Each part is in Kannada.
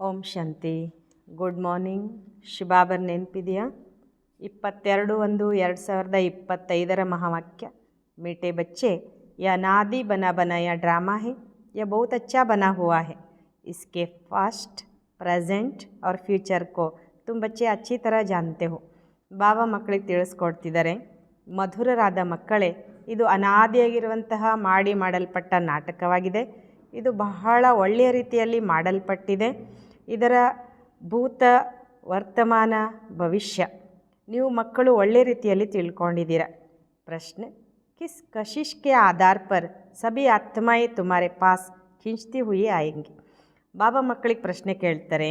ಓಂ ಶಾಂತಿ. Good morning. ಶಿಬಾಬರ್ ನೆನಪಿದೆಯಾ? 22/1/2025 महावाक्य। मीठे बच्चे, यह अनादि बना बनाया ड्रामा है। यह बहुत अच्छा बना हुआ है। इसके पास्ट, प्रेजेंट और फ्यूचर को तुम बच्चे अच्छी तरह जानते हो. ಬಾಬಾ ಮಕ್ಕಳಿಗೆ ತಿಳಿಸ್ಕೊಡ್ತಿದ್ದಾರೆ, ಮಧುರರಾದ ಮಕ್ಕಳೇ, ಇದು ಅನಾದಿಯಾಗಿರುವಂತಹ ಮಾಡಲ್ಪಟ್ಟ ನಾಟಕವಾಗಿದೆ. ಇದು ಬಹಳ ಒಳ್ಳೆಯ ರೀತಿಯಲ್ಲಿ ಮಾಡಲ್ಪಟ್ಟಿದೆ. ಇದರ ಭೂತ, ವರ್ತಮಾನ, ಭವಿಷ್ಯ ನೀವು ಮಕ್ಕಳು ಒಳ್ಳೆ ರೀತಿಯಲ್ಲಿ ತಿಳ್ಕೊಂಡಿದ್ದೀರ. ಪ್ರಶ್ನೆ, किस कशिश के आधार पर सभी आत्माएं तुम्हारे पास खींचती हुई आएंगी. ಬಾಬಾ ಮಕ್ಕಳಿಗೆ ಪ್ರಶ್ನೆ ಕೇಳ್ತಾರೆ,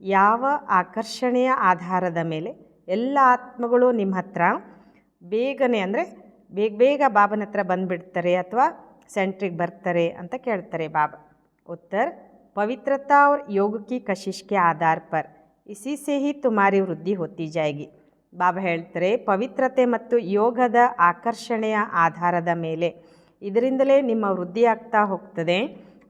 ಯಾವ ಆಕರ್ಷಣೆಯ ಆಧಾರದ ಮೇಲೆ ಎಲ್ಲ ಆತ್ಮಗಳು ನಿಮ್ಮ ಹತ್ರ ಬೇಗನೆ ಅಂದರೆ ಬೇಗ ಬಾಬನ ಹತ್ರ ಬಂದುಬಿಡ್ತಾರೆ ಅಥವಾ ಸೆಂಟ್ರಿಗೆ ಬರ್ತಾರೆ ಅಂತ ಕೇಳ್ತಾರೆ ಬಾಬಾ. ಉತ್ತರ, पवित्रता और योग की कशिश के आधार पर इसी से ही तुम्हारी वृद्धि होती जाएगी. ಬಾಬಾ ಹೇಳ್ತಾರೆ, ಪವಿತ್ರತೆ ಮತ್ತು ಯೋಗದ ಆಕರ್ಷಣೆಯ ಆಧಾರದ ಮೇಲೆ ಇದರಿಂದಲೇ ನಿಮ್ಮ ವೃದ್ಧಿ ಆಗ್ತಾ ಹೋಗ್ತದೆ.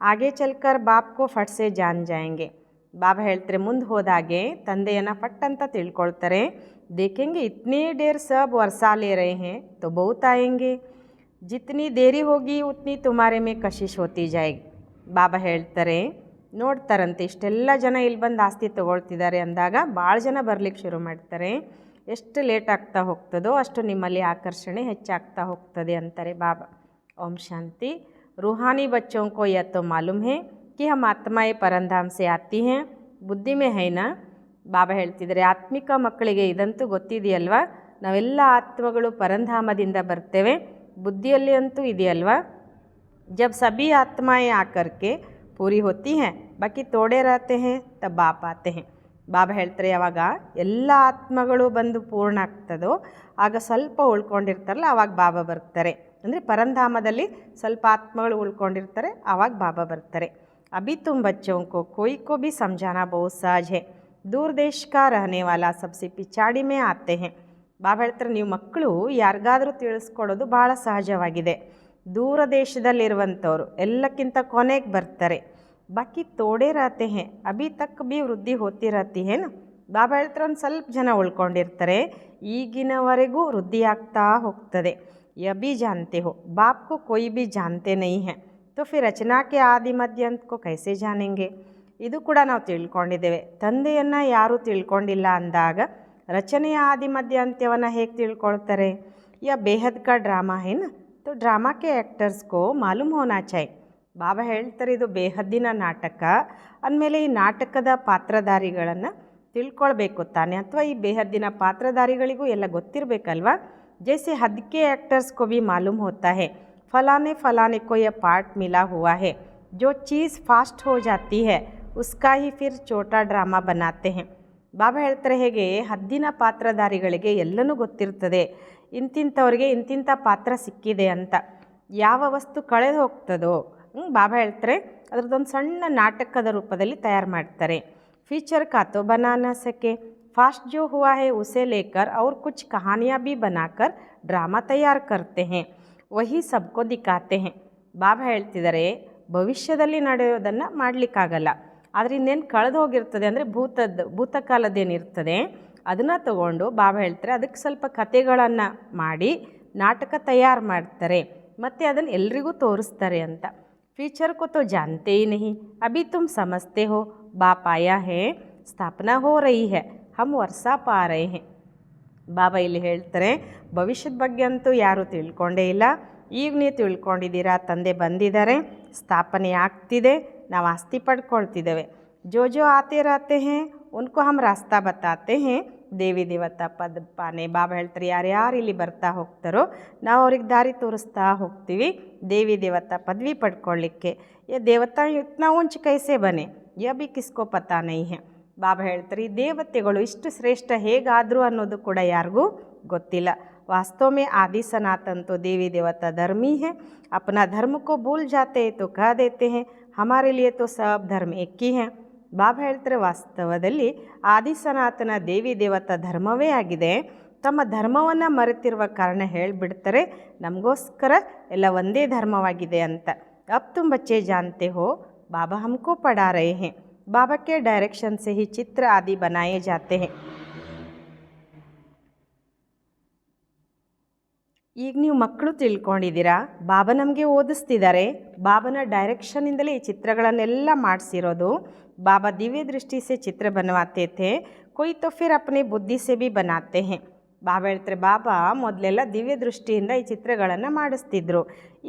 ಆಗೆ ಚಲ್ಕರ್ ಬಾಪ್ಕೋ ಫಟ್ ಸೆ ಜಾನ್ ಜಾಯಂಗೆ. ಬಾಬಾ ಹೇಳ್ತಾರೆ, ಮುಂದೆ ಹೋದಾಗೆ ತಂದೆಯನ್ನು ಫಟ್ ಅಂತ ತಿಳ್ಕೊಳ್ತಾರೆ. ದೇಖೆಂಗೆ ಇತ್ನೇ ಡೇರ್ ಸಬ್ ವರ್ಷಾ ಲೇ ರಹೆ ಹೇ ತೋ ಬಹುತ್ ಆಯೆಂಗೆ. ಜಿತ್ನಿ ದೇರಿ ಹೋಗಿ ಉತ್ನಿ ತುಮಾರೆ ಮೇ ಕಶಿಶ್ ಹೋತಿ ಜಾಯೇಗಿ. ಬಾಬಾ ಹೇಳ್ತಾರೆ, ನೋಡ್ತಾರಂತೆ ಇಷ್ಟೆಲ್ಲ ಜನ ಇಲ್ಲಿ ಬಂದು ಆಸ್ತಿ ತೊಗೊಳ್ತಿದ್ದಾರೆ ಅಂದಾಗ ಭಾಳ ಜನ ಬರಲಿಕ್ಕೆ ಶುರು ಮಾಡ್ತಾರೆ. ಎಷ್ಟು ಲೇಟ್ ಆಗ್ತಾ ಹೋಗ್ತದೋ ಅಷ್ಟು ನಿಮ್ಮಲ್ಲಿ ಆಕರ್ಷಣೆ ಹೆಚ್ಚಾಗ್ತಾ ಹೋಗ್ತದೆ ಅಂತಾರೆ ಬಾಬಾ. ಓಂ ಶಾಂತಿ. रूहानी बच्चों को यह तो मालूम है कि हम आत्माएं परंधाम से आती हैं, ಬುದ್ಧಿ ಮೇ ಹೈನಾ. ಬಾಬಾ ಹೇಳ್ತಿದ್ದಾರೆ, ಆತ್ಮಿಕ ಮಕ್ಕಳಿಗೆ ಇದಂತೂ ಗೊತ್ತಿದೆಯಲ್ವಾ, ನಾವೆಲ್ಲ ಆತ್ಮಗಳು ಪರಂಧಾಮದಿಂದ ಬರ್ತೇವೆ, ಬುದ್ಧಿಯಲ್ಲಿ ಅಂತೂ ಇದೆಯಲ್ವಾ. जब सभी आत्माएं आकर के पूरी होती हैं, बाकी तोड़े रहते हैं, तब बाप आते हैं. ಬಾಬಾ ಹೇಳ್ತಾರೆ, ಯಾವಾಗ ಎಲ್ಲ ಆತ್ಮಗಳು ಬಂದು ಪೂರ್ಣ ಆಗ್ತದೋ ಆಗ ಸ್ವಲ್ಪ ಉಳ್ಕೊಂಡಿರ್ತಾರಲ್ಲ ಆವಾಗ ಬಾಬಾ ಬರ್ತಾರೆ. ಅಂದರೆ ಪರಂಧಾಮದಲ್ಲಿ ಸ್ವಲ್ಪ ಆತ್ಮಗಳು ಉಳ್ಕೊಂಡಿರ್ತಾರೆ, ಆವಾಗ ಬಾಬಾ ಬರ್ತಾರೆ. ಅಭಿ ತುಮ್ ಬಚ್ಚೋं को कोई को भी समझाना बहुत सहज है. दूर देश का रहने वाला सबसे पिछाड़ी में आते हैं. ಬಾಬಾ ಹೇಳ್ತಾರೆ, ನೀವು ಮಕ್ಕಳು ಯಾರಿಗಾದರೂ ತಿಳಿಸ್ಕೊಡೋದು ಭಾಳ ಸಹಜವಾಗಿದೆ. ದೂರ ದೇಶದಲ್ಲಿರುವಂಥವ್ರು ಎಲ್ಲಕ್ಕಿಂತ ಕೊನೆಗೆ ಬರ್ತಾರೆ. ಬಾಕಿ ತೋಡೇ रहते हैं, ಅಭಿ ತಕ್ ಭಿ ವೃದ್ಧಿ ಹೋತಿ रहती है ना. ಬಾಬಾ ಹೇಳ್ತಾರೆ, ಒಂದು ಸ್ವಲ್ಪ ಜನ ಉಳ್ಕೊಂಡಿರ್ತಾರೆ, ಈಗಿನವರೆಗೂ ವೃದ್ಧಿ ಆಗ್ತಾ ಹೋಗ್ತದೆ. यह भी जानते हो, बाप को कोई भी जानते नहीं है, तो फिर रचना के आदि मध्य अंत को कैसे जानेंगे. ಇದು ಕೂಡ ನಾವು ತಿಳ್ಕೊಂಡಿದ್ದೇವೆ, ತಂದೆಯನ್ನು ಯಾರೂ ತಿಳ್ಕೊಂಡಿಲ್ಲ ಅಂದಾಗ ರಚನೆಯ ಆದಿ ಮಧ್ಯ ಅಂತ್ಯವನ್ನು ಹೇಗೆ ತಿಳ್ಕೊಳ್ತಾರೆ. ಯಾ ಬೇಹದ್ ಕಾ ಡ್ರಾಮಾ है ना, तो ड्रामा के एक्टर्स को मालूम होना चाहिए. ಬಾಬಾ ಹೇಳ್ತಾರೆ, ಇದು ಬೇಹದ್ದಿನ ನಾಟಕ ಅಂದಮೇಲೆ ಈ ನಾಟಕದ ಪಾತ್ರಧಾರಿಗಳನ್ನು ತಿಳ್ಕೊಳ್ಬೇಕು ತಾನೆ, ಅಥವಾ ಈ ಬೇಹದ್ದಿನ ಪಾತ್ರಧಾರಿಗಳಿಗೂ ಎಲ್ಲ ಗೊತ್ತಿರಬೇಕಲ್ವಾ. जैसे हद के एक्टर्स को भी मालूम होता है फलाने को यह पार्ट मिला हुआ है, जो चीज़ फास्ट हो जाती है उसका ही फिर छोटा ड्रामा बनाते हैं. ಬಾಬಾ ಹೇಳ್ತಾರೆ, ಹೇಗೆ ಹದ್ದಿನ ಪಾತ್ರಧಾರಿಗಳಿಗೆ ಎಲ್ಲನೂ ಗೊತ್ತಿರ್ತದೆ, ಇಂತಿಂಥವ್ರಿಗೆ ಇಂತಿಂಥ ಪಾತ್ರ ಸಿಕ್ಕಿದೆ ಅಂತ. ಯಾವ ವಸ್ತು ಕಳೆದು ಹೋಗ್ತದೋ ಬಾಬಾ ಹೇಳ್ತಾರೆ ಅದರದ್ದೊಂದು ಸಣ್ಣ ನಾಟಕದ ರೂಪದಲ್ಲಿ ತಯಾರು ಮಾಡ್ತಾರೆ. फीचर का तो बना ना सके, फास्ट जो हुआ है उसे लेकर और कुछ कहानियाँ भी बनाकर ड्रामा तैयार करते हैं, वही सबको दिखाते हैं. ಬಾಬಾ ಹೇಳ್ತಿದ್ದಾರೆ, ಭವಿಷ್ಯದಲ್ಲಿ ನಡೆಯೋದನ್ನು ಮಾಡಲಿಕ್ಕಾಗಲ್ಲ, ಆದರೆ ಇನ್ನೇನು ಕಳೆದು ಹೋಗಿರ್ತದೆ ಅಂದರೆ ಭೂತಕಾಲದ್ದೇನಿರ್ತದೆ ಅದನ್ನು ತಗೊಂಡು ಬಾಬಾ ಹೇಳ್ತಾರೆ ಅದಕ್ಕೆ ಸ್ವಲ್ಪ ಕತೆಗಳನ್ನು ಮಾಡಿ ನಾಟಕ ತಯಾರು ಮಾಡ್ತಾರೆ, ಮತ್ತು ಅದನ್ನು ಎಲ್ರಿಗೂ ತೋರಿಸ್ತಾರೆ ಅಂತ. फ्यूचर को तो जानते ही नहीं, अभी तुम समझते हो बाप आया है, स्थापना हो रही है, हम वर्षा पा रहे हैं. ಬಾಬಾ ಇಲ್ಲಿ ಹೇಳ್ತಾರೆ, ಭವಿಷ್ಯದ ಬಗ್ಗೆ ಅಂತೂ ಯಾರೂ ತಿಳ್ಕೊಂಡೇ ಇಲ್ಲ, ಈಗ ನೀವು ತಿಳ್ಕೊಂಡಿದ್ದೀರಾ, ತಂದೆ ಬಂದಿದ್ದಾರೆ, ಸ್ಥಾಪನೆ ಆಗ್ತಿದೆ, ನಾವು ಆಸ್ತಿ ಪಡ್ಕೊಳ್ತಿದ್ದೇವೆ. ಜೋ ಜೋ ಆತೆ रहते हैं उनको हम रास्ता बताते हैं, ದೇವಿ ದೇವತಾ ಪದ ಪಾನೆ. ಬಾಬಾ ಹೇಳ್ತಾರೆ, ಯಾರ್ಯಾರು ಇಲ್ಲಿ ಬರ್ತಾ ಹೋಗ್ತಾರೋ ನಾವು ಅವ್ರಿಗೆ ದಾರಿ ತೋರಿಸ್ತಾ ಹೋಗ್ತೀವಿ ದೇವಿ ದೇವತಾ ಪದವಿ ಪಡ್ಕೊಳ್ಳಿಕ್ಕೆ. ಯಾ ದೇವತಾ ಇತ್ನಾ ಊಂಚ ಕೈಸೆ ಬನೆ ಯಾ ಬಿ ಕಿಸ್ಕೋ ಪತಾ ನೈ ಹೇ. ಬಾಬಾ ಹೇಳ್ತಾರೆ, ಈ ದೇವತೆಗಳು ಇಷ್ಟು ಶ್ರೇಷ್ಠ ಹೇಗಾದರೂ ಅನ್ನೋದು ಕೂಡ ಯಾರಿಗೂ ಗೊತ್ತಿಲ್ಲ. वास्तव में आदि सनातन तो देवी देवता धर्म ही है, अपना धर्म को भूल जाते हैं तो कह देते हैं हमारे लिए तो सब धर्म एक ही है. ಬಾಬಾ ಹೇಳ್ತಾರೆ, ವಾಸ್ತವದಲ್ಲಿ ಆದಿ ಸನಾತನ ದೇವಿ ದೇವತಾ ಧರ್ಮವೇ ಆಗಿದೆ, ತಮ್ಮ ಧರ್ಮವನ್ನು ಮರೆತಿರುವ ಕಾರಣ ಹೇಳಿಬಿಡ್ತಾರೆ ನಮಗೋಸ್ಕರ ಎಲ್ಲ ಒಂದೇ ಧರ್ಮವಾಗಿದೆ ಅಂತ. ಅಬ್ ತುಮ್ ಬಚ್ಚೆ ಜಾನ್ತೆ ಹೋ ಬಾಬಾ ಹಮ್ಕೋ ಪಡಾ ರಹೆ ಹೇ, बाबा के डायरेक्शन से ही चित्र आदि बनाए जाते हैं। ಈಗ ನೀವು ಮಕ್ಕಳು ತಿಳ್ಕೊಂಡಿದ್ದೀರಾ, ಬಾಬಾ ನಮಗೆ ಓದಿಸ್ತಿದ್ದಾರೆ, ಬಾಬನ ಡೈರೆಕ್ಷನಿಂದಲೇ ಈ ಚಿತ್ರಗಳನ್ನೆಲ್ಲ ಮಾಡಿಸಿರೋದು। ಬಾಬಾ ದಿವ್ಯ ದೃಷ್ಟಿ से ಚಿತ್ರ बनवाते थे, कोई तो फिर अपने बुद्धि से भी बनाते हैं। ಬಾಬಾ ಹೇಳ್ತಾರೆ, ಬಾಬಾ ಮೊದಲೆಲ್ಲ ದಿವ್ಯ ದೃಷ್ಟಿಯಿಂದ ಈ ಚಿತ್ರಗಳನ್ನು ಮಾಡಿಸ್ತಿದ್ರು,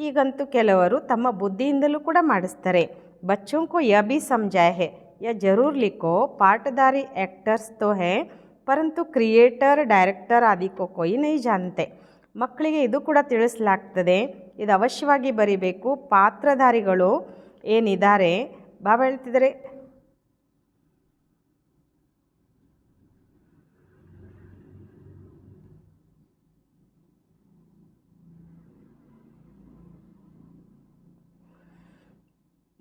ಈಗಂತೂ ಕೆಲವರು ತಮ್ಮ ಬುದ್ಧಿಯಿಂದಲೂ ಕೂಡ ಮಾಡಿಸ್ತಾರೆ। बच्चों को यह भी समझाया है, यह जरूर लिखो, पार्टदारी एक्टर्स तो है परंतु क्रिएटर डायरेक्टर आदि को कोई नहीं जानते। ಮಕ್ಕಳಿಗೆ ಇದು ಕೂಡ ತಿಳಿಸಲಾಗ್ತದೆ, ಇದು ಅವಶ್ಯವಾಗಿ ಬರಿಬೇಕು, ಪಾತ್ರಧಾರಿಗಳು ಏನಿದ್ದಾರೆ ಬಾಬಾ ಹೇಳ್ತಿದ್ದಾರೆ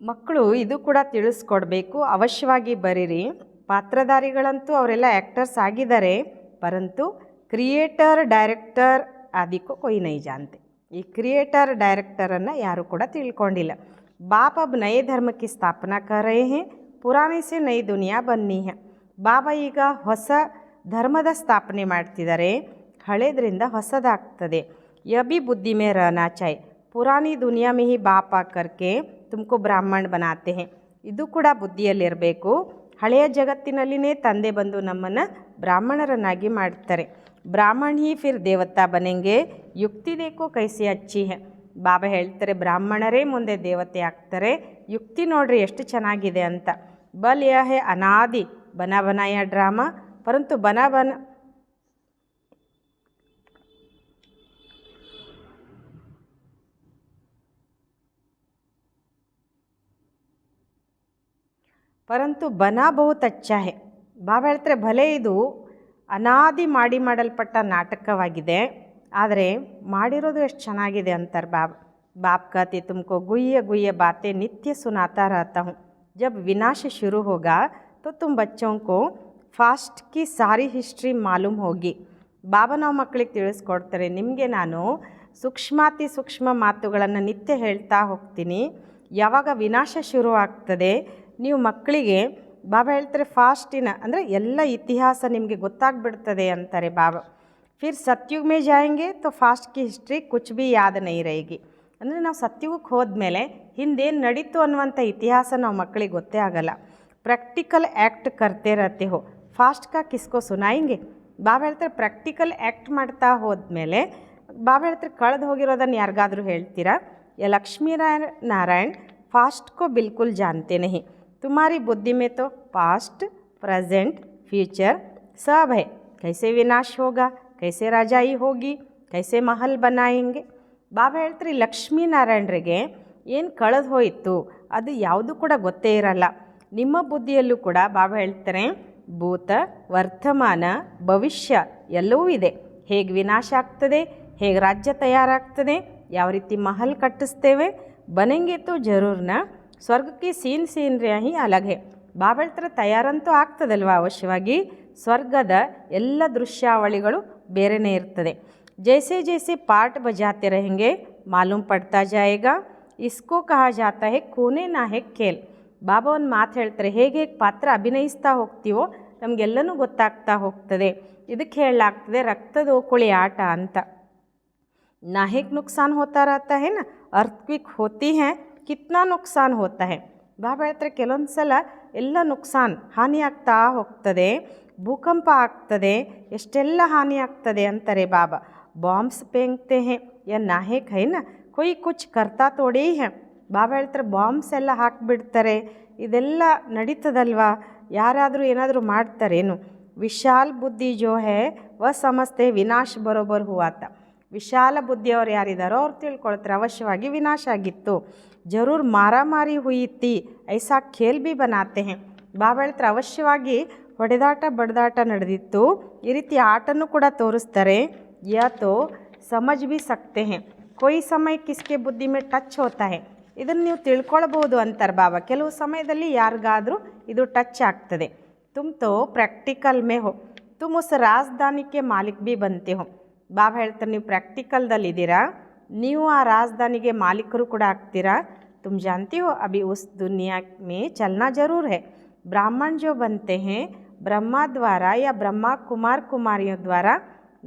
ಮಕ್ಕಳು ಇದು ಕೂಡ ತಿಳಿಸ್ಕೊಡ್ಬೇಕು, ಅವಶ್ಯವಾಗಿ ಬರೀರಿ। ಪಾತ್ರಧಾರಿಗಳಂತೂ ಅವರೆಲ್ಲ ಆ್ಯಕ್ಟರ್ಸ್ ಆಗಿದ್ದಾರೆ, ಪರಂತು ಕ್ರಿಯೇಟರ್ ಡೈರೆಕ್ಟರ್ आदि को कोई नहीं जानते। ये क्रिएटर डायरेक्टरನ್ನು ಯಾರು ಕೂಡ ತಿಳ್ಕೊಂಡಿಲ್ಲ। बाप अब नए धर्म की स्थापना कर रहे हैं, पुराने से नई दुनिया बननी है। ಬಾಬಾ ಈಗ ಹೊಸ ಧರ್ಮದ ಸ್ಥಾಪನೆ ಮಾಡ್ತಿದ್ದಾರೆ, ಹಳೇದ್ರಿಂದ ಹೊಸದಾಗ್ತದೆ। यह भी बुद्धि में रहना चाहिए, पुरानी दुनिया में ही बाप आकर के तुमको ब्राह्मण बनाते हैं। ಇದು ಕೂಡ ಬುದ್ಧಿಯಲ್ಲಿರಬೇಕು, ಹಳೆಯ ಜಗತ್ತಿನಲ್ಲಿನೇ ತಂದೆ ಬಂದು ನಮ್ಮನ್ನು ಬ್ರಾಹ್ಮಣರನ್ನಾಗಿ ಮಾಡ್ತಾರೆ। ಬ್ರಾಹ್ಮಣ ही फिर देवता बनेंगे, युक्ति देखो कैसी अच्छी है। ಬಾಬಾ ಹೇಳ್ತಾರೆ ಬ್ರಾಹ್ಮಣರೇ ಮುಂದೆ ದೇವತೆ ಆಗ್ತಾರೆ, ಯುಕ್ತಿ ನೋಡ್ರಿ ಎಷ್ಟು ಚೆನ್ನಾಗಿದೆ ಅಂತ। ಬಲ್ ಯಹ है अनादि बना बनाया ड्रामा, परंतु बना बहुत अच्छा है। ಬಾಬಾ ಹೇಳ್ತಾರೆ ಭಲೆ ಇದು ಅನಾದಿ ಮಾಡಲ್ಪಟ್ಟ ನಾಟಕವಾಗಿದೆ, ಆದರೆ ಮಾಡಿರೋದು ಎಷ್ಟು ಚೆನ್ನಾಗಿದೆ ಅಂತಾರೆ ಬಾಬಾ। बाप कहते तुमको गुह्य गुह्य बातें नित्य सुनाता रहता हूँ, जब विनाश शुरू होगा तो तुम बच्चों को फास्ट की सारी हिस्ट्री मालूम होगी। ಬಾಬಾ ನಾವು ಮಕ್ಕಳಿಗೆ ತಿಳಿಸ್ಕೊಡ್ತಾರೆ, ನಿಮಗೆ ನಾನು ಸೂಕ್ಷ್ಮಾತಿ ಸೂಕ್ಷ್ಮ ಮಾತುಗಳನ್ನು ನಿತ್ಯ ಹೇಳ್ತಾ ಹೋಗ್ತೀನಿ, ಯಾವಾಗ ವಿನಾಶ ಶುರು ಆಗ್ತದೆ ನೀವು ಮಕ್ಕಳಿಗೆ ಬಾಬಾ ಹೇಳ್ತಾರೆ ಫಾಸ್ಟಿನ ಅಂದರೆ ಎಲ್ಲ ಇತಿಹಾಸ ನಿಮಗೆ ಗೊತ್ತಾಗ್ಬಿಡ್ತದೆ ಅಂತಾರೆ ಬಾಬಾ। ಫಿರ್ ಸತ್ಯುಗ್ ಮೇ ಜಾಯೆಂಗೆ ತೋ ಫಾಸ್ಟ್ ಕಿ ಹಿಸ್ಟ್ರಿ ಕುಚ್ ಭಿ ಯಾದ್ ನಹೀ रहेगी। ಅಂದರೆ ನಾವು ಸತ್ಯುಗಕ್ಕೆ ಹೋದ್ಮೇಲೆ ಹಿಂದೇನು ನಡೀತು ಅನ್ನುವಂಥ ಇತಿಹಾಸ ನಾವು ಮಕ್ಕಳಿಗೆ ಗೊತ್ತೇ ಆಗಲ್ಲ। ಪ್ರಾಕ್ಟಿಕಲ್ ಆ್ಯಕ್ಟ್ ಕರ್ತೆ रहते हो, ಫಾಸ್ಟ್ ಕಾ ಕಿಸ್ಕೋ ಸುನಾಯೆಂಗೆ। ಬಾಬಾ ಹೇಳ್ತಾರೆ ಪ್ರಾಕ್ಟಿಕಲ್ ಆ್ಯಕ್ಟ್ ಮಾಡ್ತಾ ಹೋದ್ಮೇಲೆ ಬಾಬಾ ಹೇಳ್ತಾರೆ ಕಳೆದು ಹೋಗಿರೋದನ್ನು ಯಾರಿಗಾದರೂ ಹೇಳ್ತೀರಾ। ಯ ಲಕ್ಷ್ಮೀ ನಾರಾಯಣ್ फास्ट को बिल्कुल जानते नहीं, तुम्हारी बुद्धि में तो पास्ट प्रेजेंट फ्यूचर सब है, कैसे विनाश होगा, कैसे राजाई होगी, कैसे महल बनाएंगे। ಬಾಬಾ ಹೇಳ್ತಾರೆ ಲಕ್ಷ್ಮೀನಾರಾಯಣರಿಗೆ ಏನು ಕಳೆದು ಹೋಯಿತು ಅದು ಯಾವುದು ಕೂಡ ಗೊತ್ತೇ ಇರಲ್ಲ, ನಿಮ್ಮ ಬುದ್ಧಿಯಲ್ಲೂ ಕೂಡ ಬಾಬಾ ಹೇಳ್ತಾರೆ ಭೂತ ವರ್ತಮಾನ ಭವಿಷ್ಯ ಎಲ್ಲವೂ ಇದೆ, ಹೇಗೆ ವಿನಾಶ ಆಗ್ತದೆ, ಹೇಗೆ ರಾಜ್ಯ ತಯಾರಾಗ್ತದೆ, ಯಾವ ರೀತಿ ಮಹಲ್ ಕಟ್ಟಿಸ್ತೇವೆ, ಬನೆಂಗೆ ತೋ ಜರೂರ್ನ ಸ್ವರ್ಗಕ್ಕೆ ಸೀನರಿಯ ಹಿ ಅಲಗ್ ಹೇ। ಬಾಬಾ ಹೇಳ್ತಾರೆ ತಯಾರಂತೂ ಆಗ್ತದಲ್ವ, ಅವಶ್ಯವಾಗಿ ಸ್ವರ್ಗದ ಎಲ್ಲ ದೃಶ್ಯಾವಳಿಗಳು ಬೇರೆಯೇ ಇರ್ತದೆ। जैसे जैसे पार्ट बजाते रहेंगे मालूम पड़ता जाएगा, इसको कहा जाता है खूने ना है खेल। ಬಾಬಾ ಒಂದು ಮಾತು ಹೇಳ್ತಾರೆ, ಹೇಗೆ ಹೇಗೆ ಪಾತ್ರ ಅಭಿನಯಿಸ್ತಾ ಹೋಗ್ತೀವೋ ನಮಗೆಲ್ಲನೂ ಗೊತ್ತಾಗ್ತಾ ಹೋಗ್ತದೆ, ಇದಕ್ಕೆ ಹೇಳಲಾಗ್ತದೆ ರಕ್ತದ ಓಕುಳಿ ಆಟ ಅಂತ। नाहिक नुकसान होता रहता है ना, अर्थक्विक होती हैं, कितना नुकसान होता है। ಬಾಬಾ ಹೇಳ್ತಾರೆ ಕೆಲವೊಂದು ಸಲ ಎಲ್ಲ ನುಕ್ಸಾನ್ ಹಾನಿ ಆಗ್ತಾ ಹೋಗ್ತದೆ, ಭೂಕಂಪ ಆಗ್ತದೆ, ಎಷ್ಟೆಲ್ಲ ಹಾನಿ ಆಗ್ತದೆ ಅಂತಾರೆ ಬಾಬಾ। ಬಾಂಬ್ಸ್ फेंकते हैं या नाहिक है ना, कोई कुछ करता थोड़ी है। ಬಾಬಾ ಹೇಳ್ತಾರೆ ಬಾಂಬ್ಸ್ ಎಲ್ಲ ಹಾಕಿಬಿಡ್ತಾರೆ, ಇದೆಲ್ಲ ನಡೀತದಲ್ವಾ, ಯಾರಾದರೂ ಏನಾದರೂ ಮಾಡ್ತಾರೇನು। ವಿಶಾಲ್ ಬುದ್ಧಿ ಜೋ ಹೇ ವ ಸಮಸ್ತೆ ವಿನಾಶ ಬರೋಬರ್ ಹುವಾತ। ವಿಶಾಲ ಬುದ್ಧಿಯವರು ಯಾರಿದ್ದಾರೋ ಅವ್ರು ತಿಳ್ಕೊಳ್ತಾರೆ ಅವಶ್ಯವಾಗಿ ವಿನಾಶ ಆಗಿತ್ತು। ಜರೂರ್ ಮಾರಾಮಾರಿ ಹುಯಿತಿ ಐಸಾ ಖೇಲ್ ಬಿ ಬನಾತೆ ಹೇ। ಬಾಬಾ ಹೇಳ್ತಾರೆ ಅವಶ್ಯವಾಗಿ ಹೊಡೆದಾಟ ಬಡ್ದಾಟ ನಡೆದಿತ್ತು, ಈ ರೀತಿ ಆಟನೂ ಕೂಡ ತೋರಿಸ್ತಾರೆ। ಯಾ ತೋ ಸಮಜ್ ಬಿ ಸಕ್ತೆ ಹೇ, ಕೊಯ್ ಸಮಯ ಕಿಸ್ಕೆ ಬುದ್ಧಿ ಮೇ ಟಚ್ ಹೋತಾ ಹೇ, ಇದನ್ನು ನೀವು ತಿಳ್ಕೊಳ್ಬೋದು ಅಂತಾರೆ ಬಾಬಾ। ಕೆಲವು ಸಮಯದಲ್ಲಿ ಯಾರಿಗಾದರೂ ಇದು ಟಚ್ ಆಗ್ತದೆ। ತುಮ್ ತೋ ಪ್ರಾಕ್ಟಿಕಲ್ ಮೇ ಹೋ, ತುಮ್ ಉಸ್ ರಾಜಧಾನಿಗೆ ಮಾಲಿಕ್ ಬಿ ಬಂತೆ ಹೋ। ಬಾಬಾ ಹೇಳ್ತಾರೆ ನೀವು ಪ್ರಾಕ್ಟಿಕಲ್ದಲ್ಲಿದ್ದೀರಾ, ನೀವು ಆ ರಾಜಧಾನಿಗೆ ಮಾಲೀಕರು ಕೂಡ ಆಗ್ತೀರಾ। ತುಮ್ ಜಾನ್ತಿ ಹೋ ಅಭಿ ಉಸ್ ದುನಿಯಾ ಮೇ ಚಲನಾ ಜರೂರ್ ಹೇ। ब्राह्मण जो बनते हैं ब्रह्मा द्वारा या ब्रह्मा कुमार कुमारियों द्वारा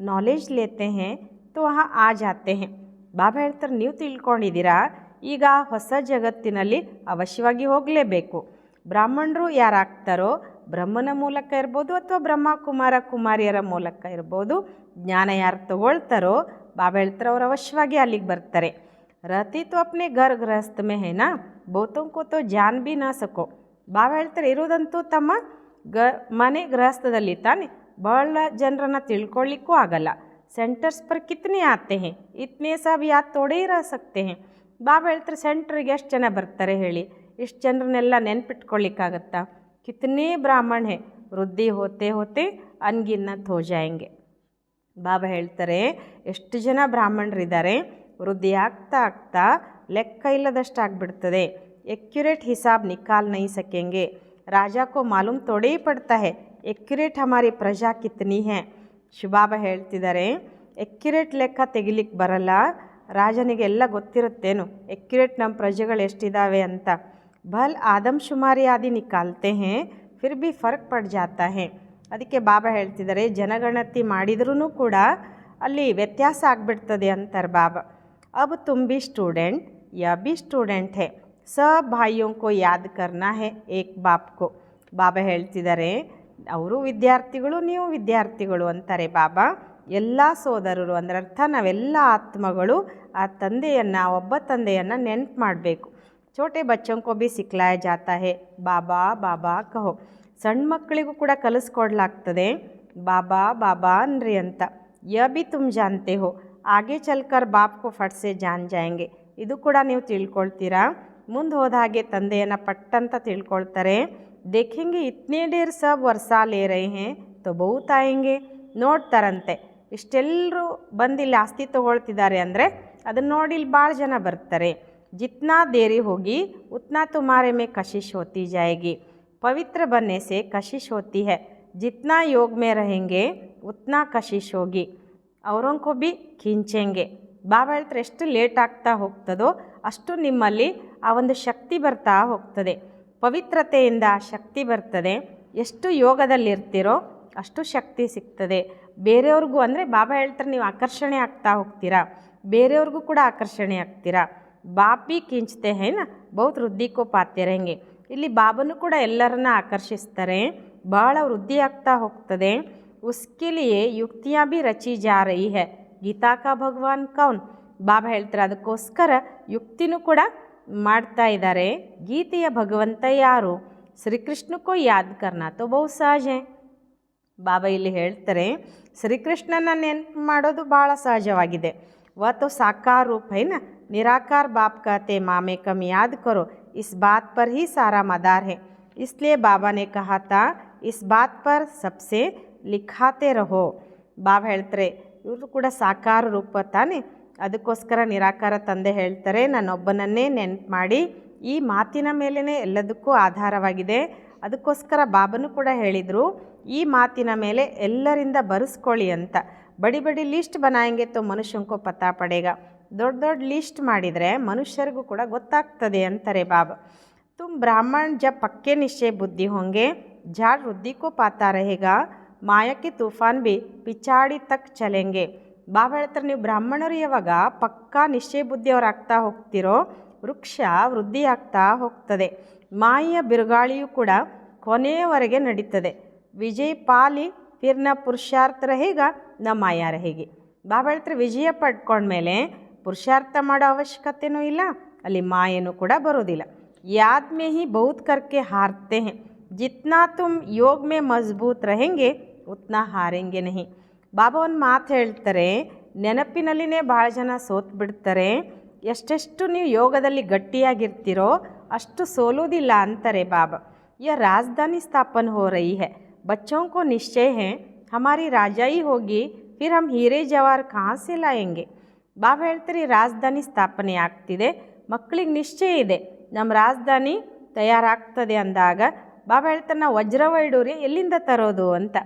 ನಾಲೆಜ್ लेते हैं तो वहाँ आ जाते हैं. ಬಾಬಾ ಹೇಳ್ತಾರೆ, ನೀವು ತಿಳ್ಕೊಂಡಿದ್ದೀರಾ, ಈಗ ಹೊಸ ಜಗತ್ತಿನಲ್ಲಿ ಅವಶ್ಯವಾಗಿ ಹೋಗಲೇಬೇಕು. ಬ್ರಾಹ್ಮಣರು ಯಾರಾಗ್ತಾರೋ ಬ್ರಹ್ಮನ ಮೂಲಕ ಇರ್ಬೋದು ಅಥವಾ ಬ್ರಹ್ಮ ಕುಮಾರ ಕುಮಾರಿಯರ ಮೂಲಕ ಇರ್ಬೋದು, ಜ್ಞಾನ ಯಾರು ತಗೊಳ್ತಾರೋ ಬಾಬಾ ಹೇಳ್ತಾರೆ ಅವ್ರು ಅವಶ್ಯವಾಗಿ ಅಲ್ಲಿಗೆ ಬರ್ತಾರೆ. रहती तो अपने घर गृहस्थ में है ना, बहुतों को तो जान भी ना सको. ಬಾಬಾ ಹೇಳ್ತಾರೆ ಇರೋದಂತೂ ತಮ್ಮ ಮನೆ ಗೃಹಸ್ಥದಲ್ಲಿ ತಾನೆ, ಬಹಳ ಜನರನ್ನು ತಿಳ್ಕೊಳ್ಳಿಕ್ಕೂ ಆಗಲ್ಲ. ಸೆಂಟರ್ಸ್ ಪರ್ ಕಿತ್ನೆ ಆತೆ ಹೇ, ಇತ್ನೇ ಸಬ್ ಯಾದ್ ತೋಡೇ ರಹ ಸಕ್ತೆ ಹೇ. ಬಾಬಾ ಹೇಳ್ತಾರೆ ಸೆಂಟ್ರಿಗೆ ಎಷ್ಟು ಜನ ಬರ್ತಾರೆ ಹೇಳಿ, ಇಷ್ಟು ಜನರನ್ನೆಲ್ಲ ನೆನ್ಪಿಟ್ಕೊಳ್ಳಿಕ್ಕಾಗತ್ತಾ. ಕಿತನೇ ಬ್ರಾಹ್ಮಣ ಹೇ, ವೃದ್ಧಿ ಹೋತೆ ಹೋತೆ ಅನ್ಗಿನ್ನತ್ ಹೋ ಜಾಯಂಗೆ. ಬಾಬಾ ಹೇಳ್ತಾರೆ ಎಷ್ಟು ಜನ ಬ್ರಾಹ್ಮಣರಿದ್ದಾರೆ, ವೃದ್ಧಿ ಆಗ್ತಾ ಆಗ್ತಾ ಲೆಕ್ಕ ಇಲ್ಲದಷ್ಟು ಆಗಿಬಿಡ್ತದೆ. एक्यूरेट हिसाब निकाल नहीं सकेंगे. राजा को मालूम थोड़े ही पड़ता है एक्यूरेट हमारी प्रजा कितनी है. ಶಿವಬಾಬಾ ಹೇಳ್ತಿದ್ದಾರೆ ಎಕ್ಯುರೇಟ್ ಲೆಕ್ಕ ತೆಗಿಲಿಕ್ಕೆ ಬರಲ್ಲ, ರಾಜನಿಗೆ ಎಲ್ಲ ಗೊತ್ತಿರುತ್ತೇನು ಎಕ್ಯುರೇಟ್ ನಮ್ಮ ಪ್ರಜೆಗಳು ಎಷ್ಟಿದ್ದಾವೆ ಅಂತ. ಭಲ್ ಆದಮ್ಶುಮಾರಿ ಆದಿ ನಿಕಾಲ್ತೆ ಹೇ ಫಿರ್ ಭಿ ಫರ್ಕ್ ಪಡ್ ಜಾತಾ ಹೇ. ಅದಕ್ಕೆ ಬಾಬಾ ಹೇಳ್ತಿದ್ದಾರೆ ಜನಗಣತಿ ಮಾಡಿದ್ರೂ ಕೂಡ ಅಲ್ಲಿ ವ್ಯತ್ಯಾಸ ಆಗಿಬಿಡ್ತದೆ ಅಂತಾರೆ ಬಾಬಾ. ಅಬ್ ತುಮ್ ಭಿ ಸ್ಟೂಡೆಂಟ್ ಯಾ ಭಿ ಸ್ಟೂಡೆಂಟ್ ಹೇ, सब भाइयों को याद करना है एक बाप को. ಬಾಬಾ ಹೇಳ್ತಿದ್ದಾರೆ ಅವರು ವಿದ್ಯಾರ್ಥಿಗಳು ನೀವು ವಿದ್ಯಾರ್ಥಿಗಳು ಅಂತಾರೆ ಬಾಬಾ. ಎಲ್ಲ ಸೋದರರು ಅಂದರೆ ಅರ್ಥ ನಾವೆಲ್ಲ ಆತ್ಮಗಳು ಆ ತಂದೆಯನ್ನು, ಒಬ್ಬ ತಂದೆಯನ್ನು ನೆನ್ಪು ಮಾಡಬೇಕು. ಛೋಟೆ ಬಚ್ಚೋಂಕೋ ಭಿ ಸಿಕ್ಲಾಯ ಜಾತಾ ಹೇ ಬಾಬಾ ಬಾಬಾ ಕಹೋ. ಸಣ್ಣ ಮಕ್ಕಳಿಗೂ ಕೂಡ ಕಲಿಸ್ಕೊಡ್ಲಾಗ್ತದೆ ಬಾಬಾ ಬಾಬಾ ಅನ್ರಿ ಅಂತ. ಯ ಭಿ ತುಮ್ ಜಾನ್ತೆ ಹೋ ಆಗೆ ಚಲ್ಕರ್ ಬಾಪ್ ಕೋ ಫಟ್ ಸೆ ಜಾನ್ ಜಾಯಂಗೆ. ಇದು ಕೂಡ ನೀವು ತಿಳ್ಕೊಳ್ತೀರಾ, ಮುಂದೆ ಹೋದ ಹಾಗೆ ತಂದೆಯನ್ನು ಪಟ್ಟಂತ ತಿಳ್ಕೊಳ್ತಾರೆ. ದೇಖೆಂಗೆ ಇತ್ನೇ ಡೇರ್ ಸಬ್ ವರ್ಷ ಲೇ ರಹೆ ಹೇ ತೋ ಬಹುತ್ ಆಯಂಗೆ. ನೋಡ್ತಾರಂತೆ ಇಷ್ಟೆಲ್ಲರೂ ಬಂದು ಇಲ್ಲಿ ಆಸ್ತಿ ತೊಗೊಳ್ತಿದ್ದಾರೆ ಅಂದರೆ ಅದನ್ನು ನೋಡಿ ಇಲ್ಲಿ ಭಾಳ ಜನ ಬರ್ತಾರೆ. ಜಿತ್ನಾ ದೇರಿ ಹೋಗಿ ಉತ್ನಾ ತುಮಾರೆ ಮೇ ಕಶಿಶ್ ಹೋತಿ ಜಾಯೇಗಿ. ಪವಿತ್ರ ಬನ್ನೆ ಸೆ ಕಶಿಶ್ ಹೋತಿ ಹೈ, ಜಿತ್ನಾ ಯೋಗ ಮೇ रहेंगे ಉತ್ನಾ ಕಶಿಶ್ ಹೋಗಿ ಅವರೊಂಕೋ ಭಿ ಖೀಂಚೆಂಗೆ. ಬಾಬಾ ಹೇಳ್ತಾರೆ ಎಷ್ಟು ಲೇಟ್ ಆಗ್ತಾ ಹೋಗ್ತದೋ ಅಷ್ಟು ನಿಮ್ಮಲ್ಲಿ ಆ ಒಂದು ಶಕ್ತಿ ಬರ್ತಾ ಹೋಗ್ತದೆ. ಪವಿತ್ರತೆಯಿಂದ ಶಕ್ತಿ ಬರ್ತದೆ. ಎಷ್ಟು ಯೋಗದಲ್ಲಿರ್ತೀರೋ ಅಷ್ಟು ಶಕ್ತಿ ಸಿಗ್ತದೆ. ಬೇರೆಯವ್ರಿಗೂ ಅಂದರೆ ಬಾಬಾ ಹೇಳ್ತಾರೆ ನೀವು ಆಕರ್ಷಣೆ ಆಗ್ತಾ ಹೋಗ್ತೀರಾ, ಬೇರೆಯವ್ರಿಗೂ ಕೂಡ ಆಕರ್ಷಣೆ ಆಗ್ತೀರಾ. ಬಾಪ್ ಭಿ ಕಿಂಚ್ತೆ ಹೇನ ಬಹುತ್ ವೃದ್ಧಿ ಕೋ ಪಾತೆ रहेंगे. ಇಲ್ಲಿ ಬಾಬನು ಕೂಡ ಎಲ್ಲರನ್ನ ಆಕರ್ಷಿಸ್ತಾರೆ, ಭಾಳ ವೃದ್ಧಿ ಆಗ್ತಾ ಹೋಗ್ತದೆ. ಉಸ್ಕೆ ಲಿಯೇ ಯುಕ್ತಿಯಾ ಭಿ ರಚಿ ಜಾ ರಹಿ ಹೈ. ಗೀತಾ ಕಾ ಭಗವಾನ್ ಕೌನ್. ಬಾಬಾ ಹೇಳ್ತಾರೆ ಅದಕ್ಕೋಸ್ಕರ ಯುಕ್ತಿನೂ ಕೂಡ ಮಾಡ್ತಾ ಇದ್ದಾರೆ. ಗೀತೆಯ ಭಗವಂತ ಯಾರು? ಶ್ರೀಕೃಷ್ಣಕ್ಕೂ ಯಾದ್ ಕರ್ನಾ ತೋ ಬಹು ಸಹಜ ಹೈ. ಬಾಬಾ ಇಲ್ಲಿ ಹೇಳ್ತಾರೆ ಶ್ರೀಕೃಷ್ಣನ ನೆನಪು ಮಾಡೋದು ಭಾಳ ಸಹಜವಾಗಿದೆ. वह तो साकार रूप है ना, निराकार बाप कहते मामे कम याद करो, इस बात पर ही सारा मदार है. इसलिए बाबा ने कहा था इस बात पर सबसे लिखाते रहो. ಬಾಬಾ ಹೇಳ್ತಾರೆ ಇವರು ಕೂಡ ಸಾಕಾರ ರೂಪ ತಾನೆ, ಅದಕ್ಕೋಸ್ಕರ ನಿರಾಕಾರ ತಂದೆ ಹೇಳ್ತಾರೆ ನಾನೊಬ್ಬನನ್ನೇ ನೆನಪು ಮಾಡಿ, ಈ ಮಾತಿನ ಮೇಲೇ ಎಲ್ಲದಕ್ಕೂ ಆಧಾರವಾಗಿದೆ. ಅದಕ್ಕೋಸ್ಕರ ಬಾಬನು ಕೂಡ ಹೇಳಿದರು ಈ ಮಾತಿನ ಮೇಲೆ ಎಲ್ಲರಿಂದ ಬರೆಸ್ಕೊಳ್ಳಿ ಅಂತ. ಬಡಿ ಬಡಿ ಲಿಸ್ಟ್ ಬನಾಯಂಗೆ ತೋ ಮನುಷ್ಯಂಕೋ ಪತಾ ಪಡೇಗ. ದೊಡ್ಡ ದೊಡ್ಡ ಲಿಸ್ಟ್ ಮಾಡಿದರೆ ಮನುಷ್ಯರಿಗೂ ಕೂಡ ಗೊತ್ತಾಗ್ತದೆ ಅಂತಾರೆ ಬಾಬಾ. ತುಮ್ ಬ್ರಾಹ್ಮಣ ಜಬ್ ಪಕ್ಕೆ ನಿಶ್ಚಯ ಬುದ್ಧಿ ಹೋಂಗೆ ಜಾಡ್ ವೃದ್ಧಿ ಕೋ ಪಾತಾ रहेगा, ಮಾಯಕ್ಕೆ ತೂಫಾನ್ ಭಿ ಪಿಚಾಡಿ ತಕ್ ಚಲೆಂಗೆ. ಬಾಬಾ ಹೇಳ್ತಾರೆ ನೀವು ಬ್ರಾಹ್ಮಣರು ಯಾವಾಗ ಪಕ್ಕಾ ನಿಶ್ಚಯ ಬುದ್ಧಿಯವರಾಗ್ತಾ ಹೋಗ್ತಿರೋ ವೃಕ್ಷ ವೃದ್ಧಿ ಆಗ್ತಾ ಹೋಗ್ತದೆ. ಮಾಯೆಯ ಬಿರುಗಾಳಿಯೂ ಕೂಡ ಕೊನೆಯವರೆಗೆ ನಡೀತದೆ. ವಿಜಯ ಪಾಲಿ ಫಿರ್ ನ ಪುರುಷಾರ್ಥ रहेगा ನ ಮಾಯಾ रहेगी. ಬಾಬಾ ಹೇಳ್ತಾರೆ ವಿಜಯ ಪಡ್ಕೊಂಡ್ಮೇಲೆ ಪುರುಷಾರ್ಥ ಮಾಡೋ ಅವಶ್ಯಕತೆಯೂ ಇಲ್ಲ, ಅಲ್ಲಿ ಮಾಯೆನೂ ಕೂಡ ಬರೋದಿಲ್ಲ. ಯಾದ್ ಮೇ ಹಿ ಬಹುತ್ ಕರ್ಕೆ ಹಾರ್ತೆ ಹೇ, ಜಿತ್ನಾ ತುಮ್ ಯೋಗ ಮೇ ಮಜಬೂತ್ रहेंगे ಉತ್ನಾ ಹಾರೆಂಗೆ ನಹಿ. ಬಾಬಾ ಒಂದು ಮಾತು ಹೇಳ್ತಾರೆ ನೆನಪಿನಲ್ಲಿನೇ ಭಾಳ ಜನ ಸೋತು ಬಿಡ್ತಾರೆ, ಎಷ್ಟೆಷ್ಟು ನೀವು ಯೋಗದಲ್ಲಿ ಗಟ್ಟಿಯಾಗಿರ್ತೀರೋ ಅಷ್ಟು ಸೋಲೋದಿಲ್ಲ ಅಂತಾರೆ ಬಾಬಾ. यह राजधानी स्थापन हो रही है, बच्चों को निश्चय है हमारी राजाई होगी, फिर हम हीरे जवाहर कहाँ से लाएंगे. ಬಾಬಾ ಹೇಳ್ತಾರೆ ರಾಜಧಾನಿ ಸ್ಥಾಪನೆ ಆಗ್ತಿದೆ, ಮಕ್ಕಳಿಗೆ ನಿಶ್ಚಯ ಇದೆ ನಮ್ಮ ರಾಜಧಾನಿ ತಯಾರಾಗ್ತದೆ ಅಂದಾಗ ಬಾಬಾ ಹೇಳ್ತಾರೆ ನಾವು ವಜ್ರ ವೈಡೂರ್ಯ ಎಲ್ಲಿಂದ ತರೋದು ಅಂತ.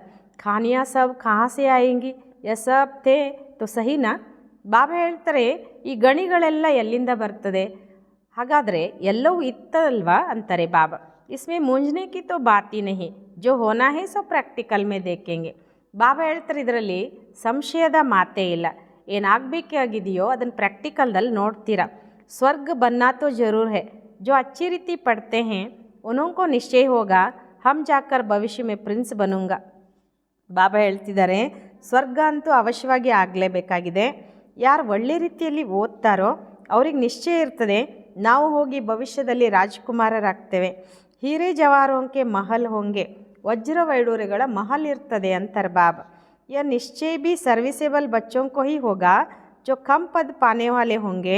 ಖಾನಿಯಾ ಸಬ್ ಕहाँ से आएंगी, यह सब थे तो ಸಹಿನಾ. ಬಾಬಾ ಹೇಳ್ತಾರೆ ಈ ಗಣಿಗಳೆಲ್ಲ ಎಲ್ಲಿಂದ ಬರ್ತದೆ, ಹಾಗಾದರೆ ಎಲ್ಲವೂ ಇತ್ತಲ್ವಾ ಅಂತಾರೆ ಬಾಬಾ. इसमें मूंझने की तो बात ही नहीं, जो होना है सो ಪ್ರಾಕ್ಟಿಕಲ್ में देखेंगे. ಬಾಬಾ ಹೇಳ್ತಾರೆ ಇದರಲ್ಲಿ ಸಂಶಯದ ಮಾತೇ ಇಲ್ಲ. ಏನಾಗಬೇಕಾಗಿದೆಯೋ ಅದನ್ನು ಪ್ರಾಕ್ಟಿಕಲ್ದಲ್ಲಿ ನೋಡ್ತೀರಾ. ಸ್ವರ್ಗ बनना तो ज़रूर है. जो अच्छी रीति पढ़ते हैं उन्हों को निश्चय होगा हम जाकर भविष्य में प्रिंस बनूंगा. ಬಾಬಾ ಹೇಳ್ತಿದ್ದಾರೆ ಸ್ವರ್ಗ ಅಂತೂ ಅವಶ್ಯವಾಗಿ ಆಗಲೇಬೇಕಾಗಿದೆ. ಯಾರು ಒಳ್ಳೆ ರೀತಿಯಲ್ಲಿ ಓದ್ತಾರೋ ಅವ್ರಿಗೆ ನಿಶ್ಚಯ ಇರ್ತದೆ ನಾವು ಹೋಗಿ ಭವಿಷ್ಯದಲ್ಲಿ ರಾಜಕುಮಾರರಾಗ್ತೇವೆ. ಹೀರೆ ಜವಾರೋಂಕೆ ಮಹಲ್ ಹೋಂಗೆ, ವಜ್ರ ವೈಡೂರ್ಯಗಳ ಮಹಲ್ ಇರ್ತದೆ ಅಂತಾರೆ ಬಾಬಾ. यह निश्चय भी सर्विसेबल बच्चों को ही होगा जो कम पद पाने वाले होंगे.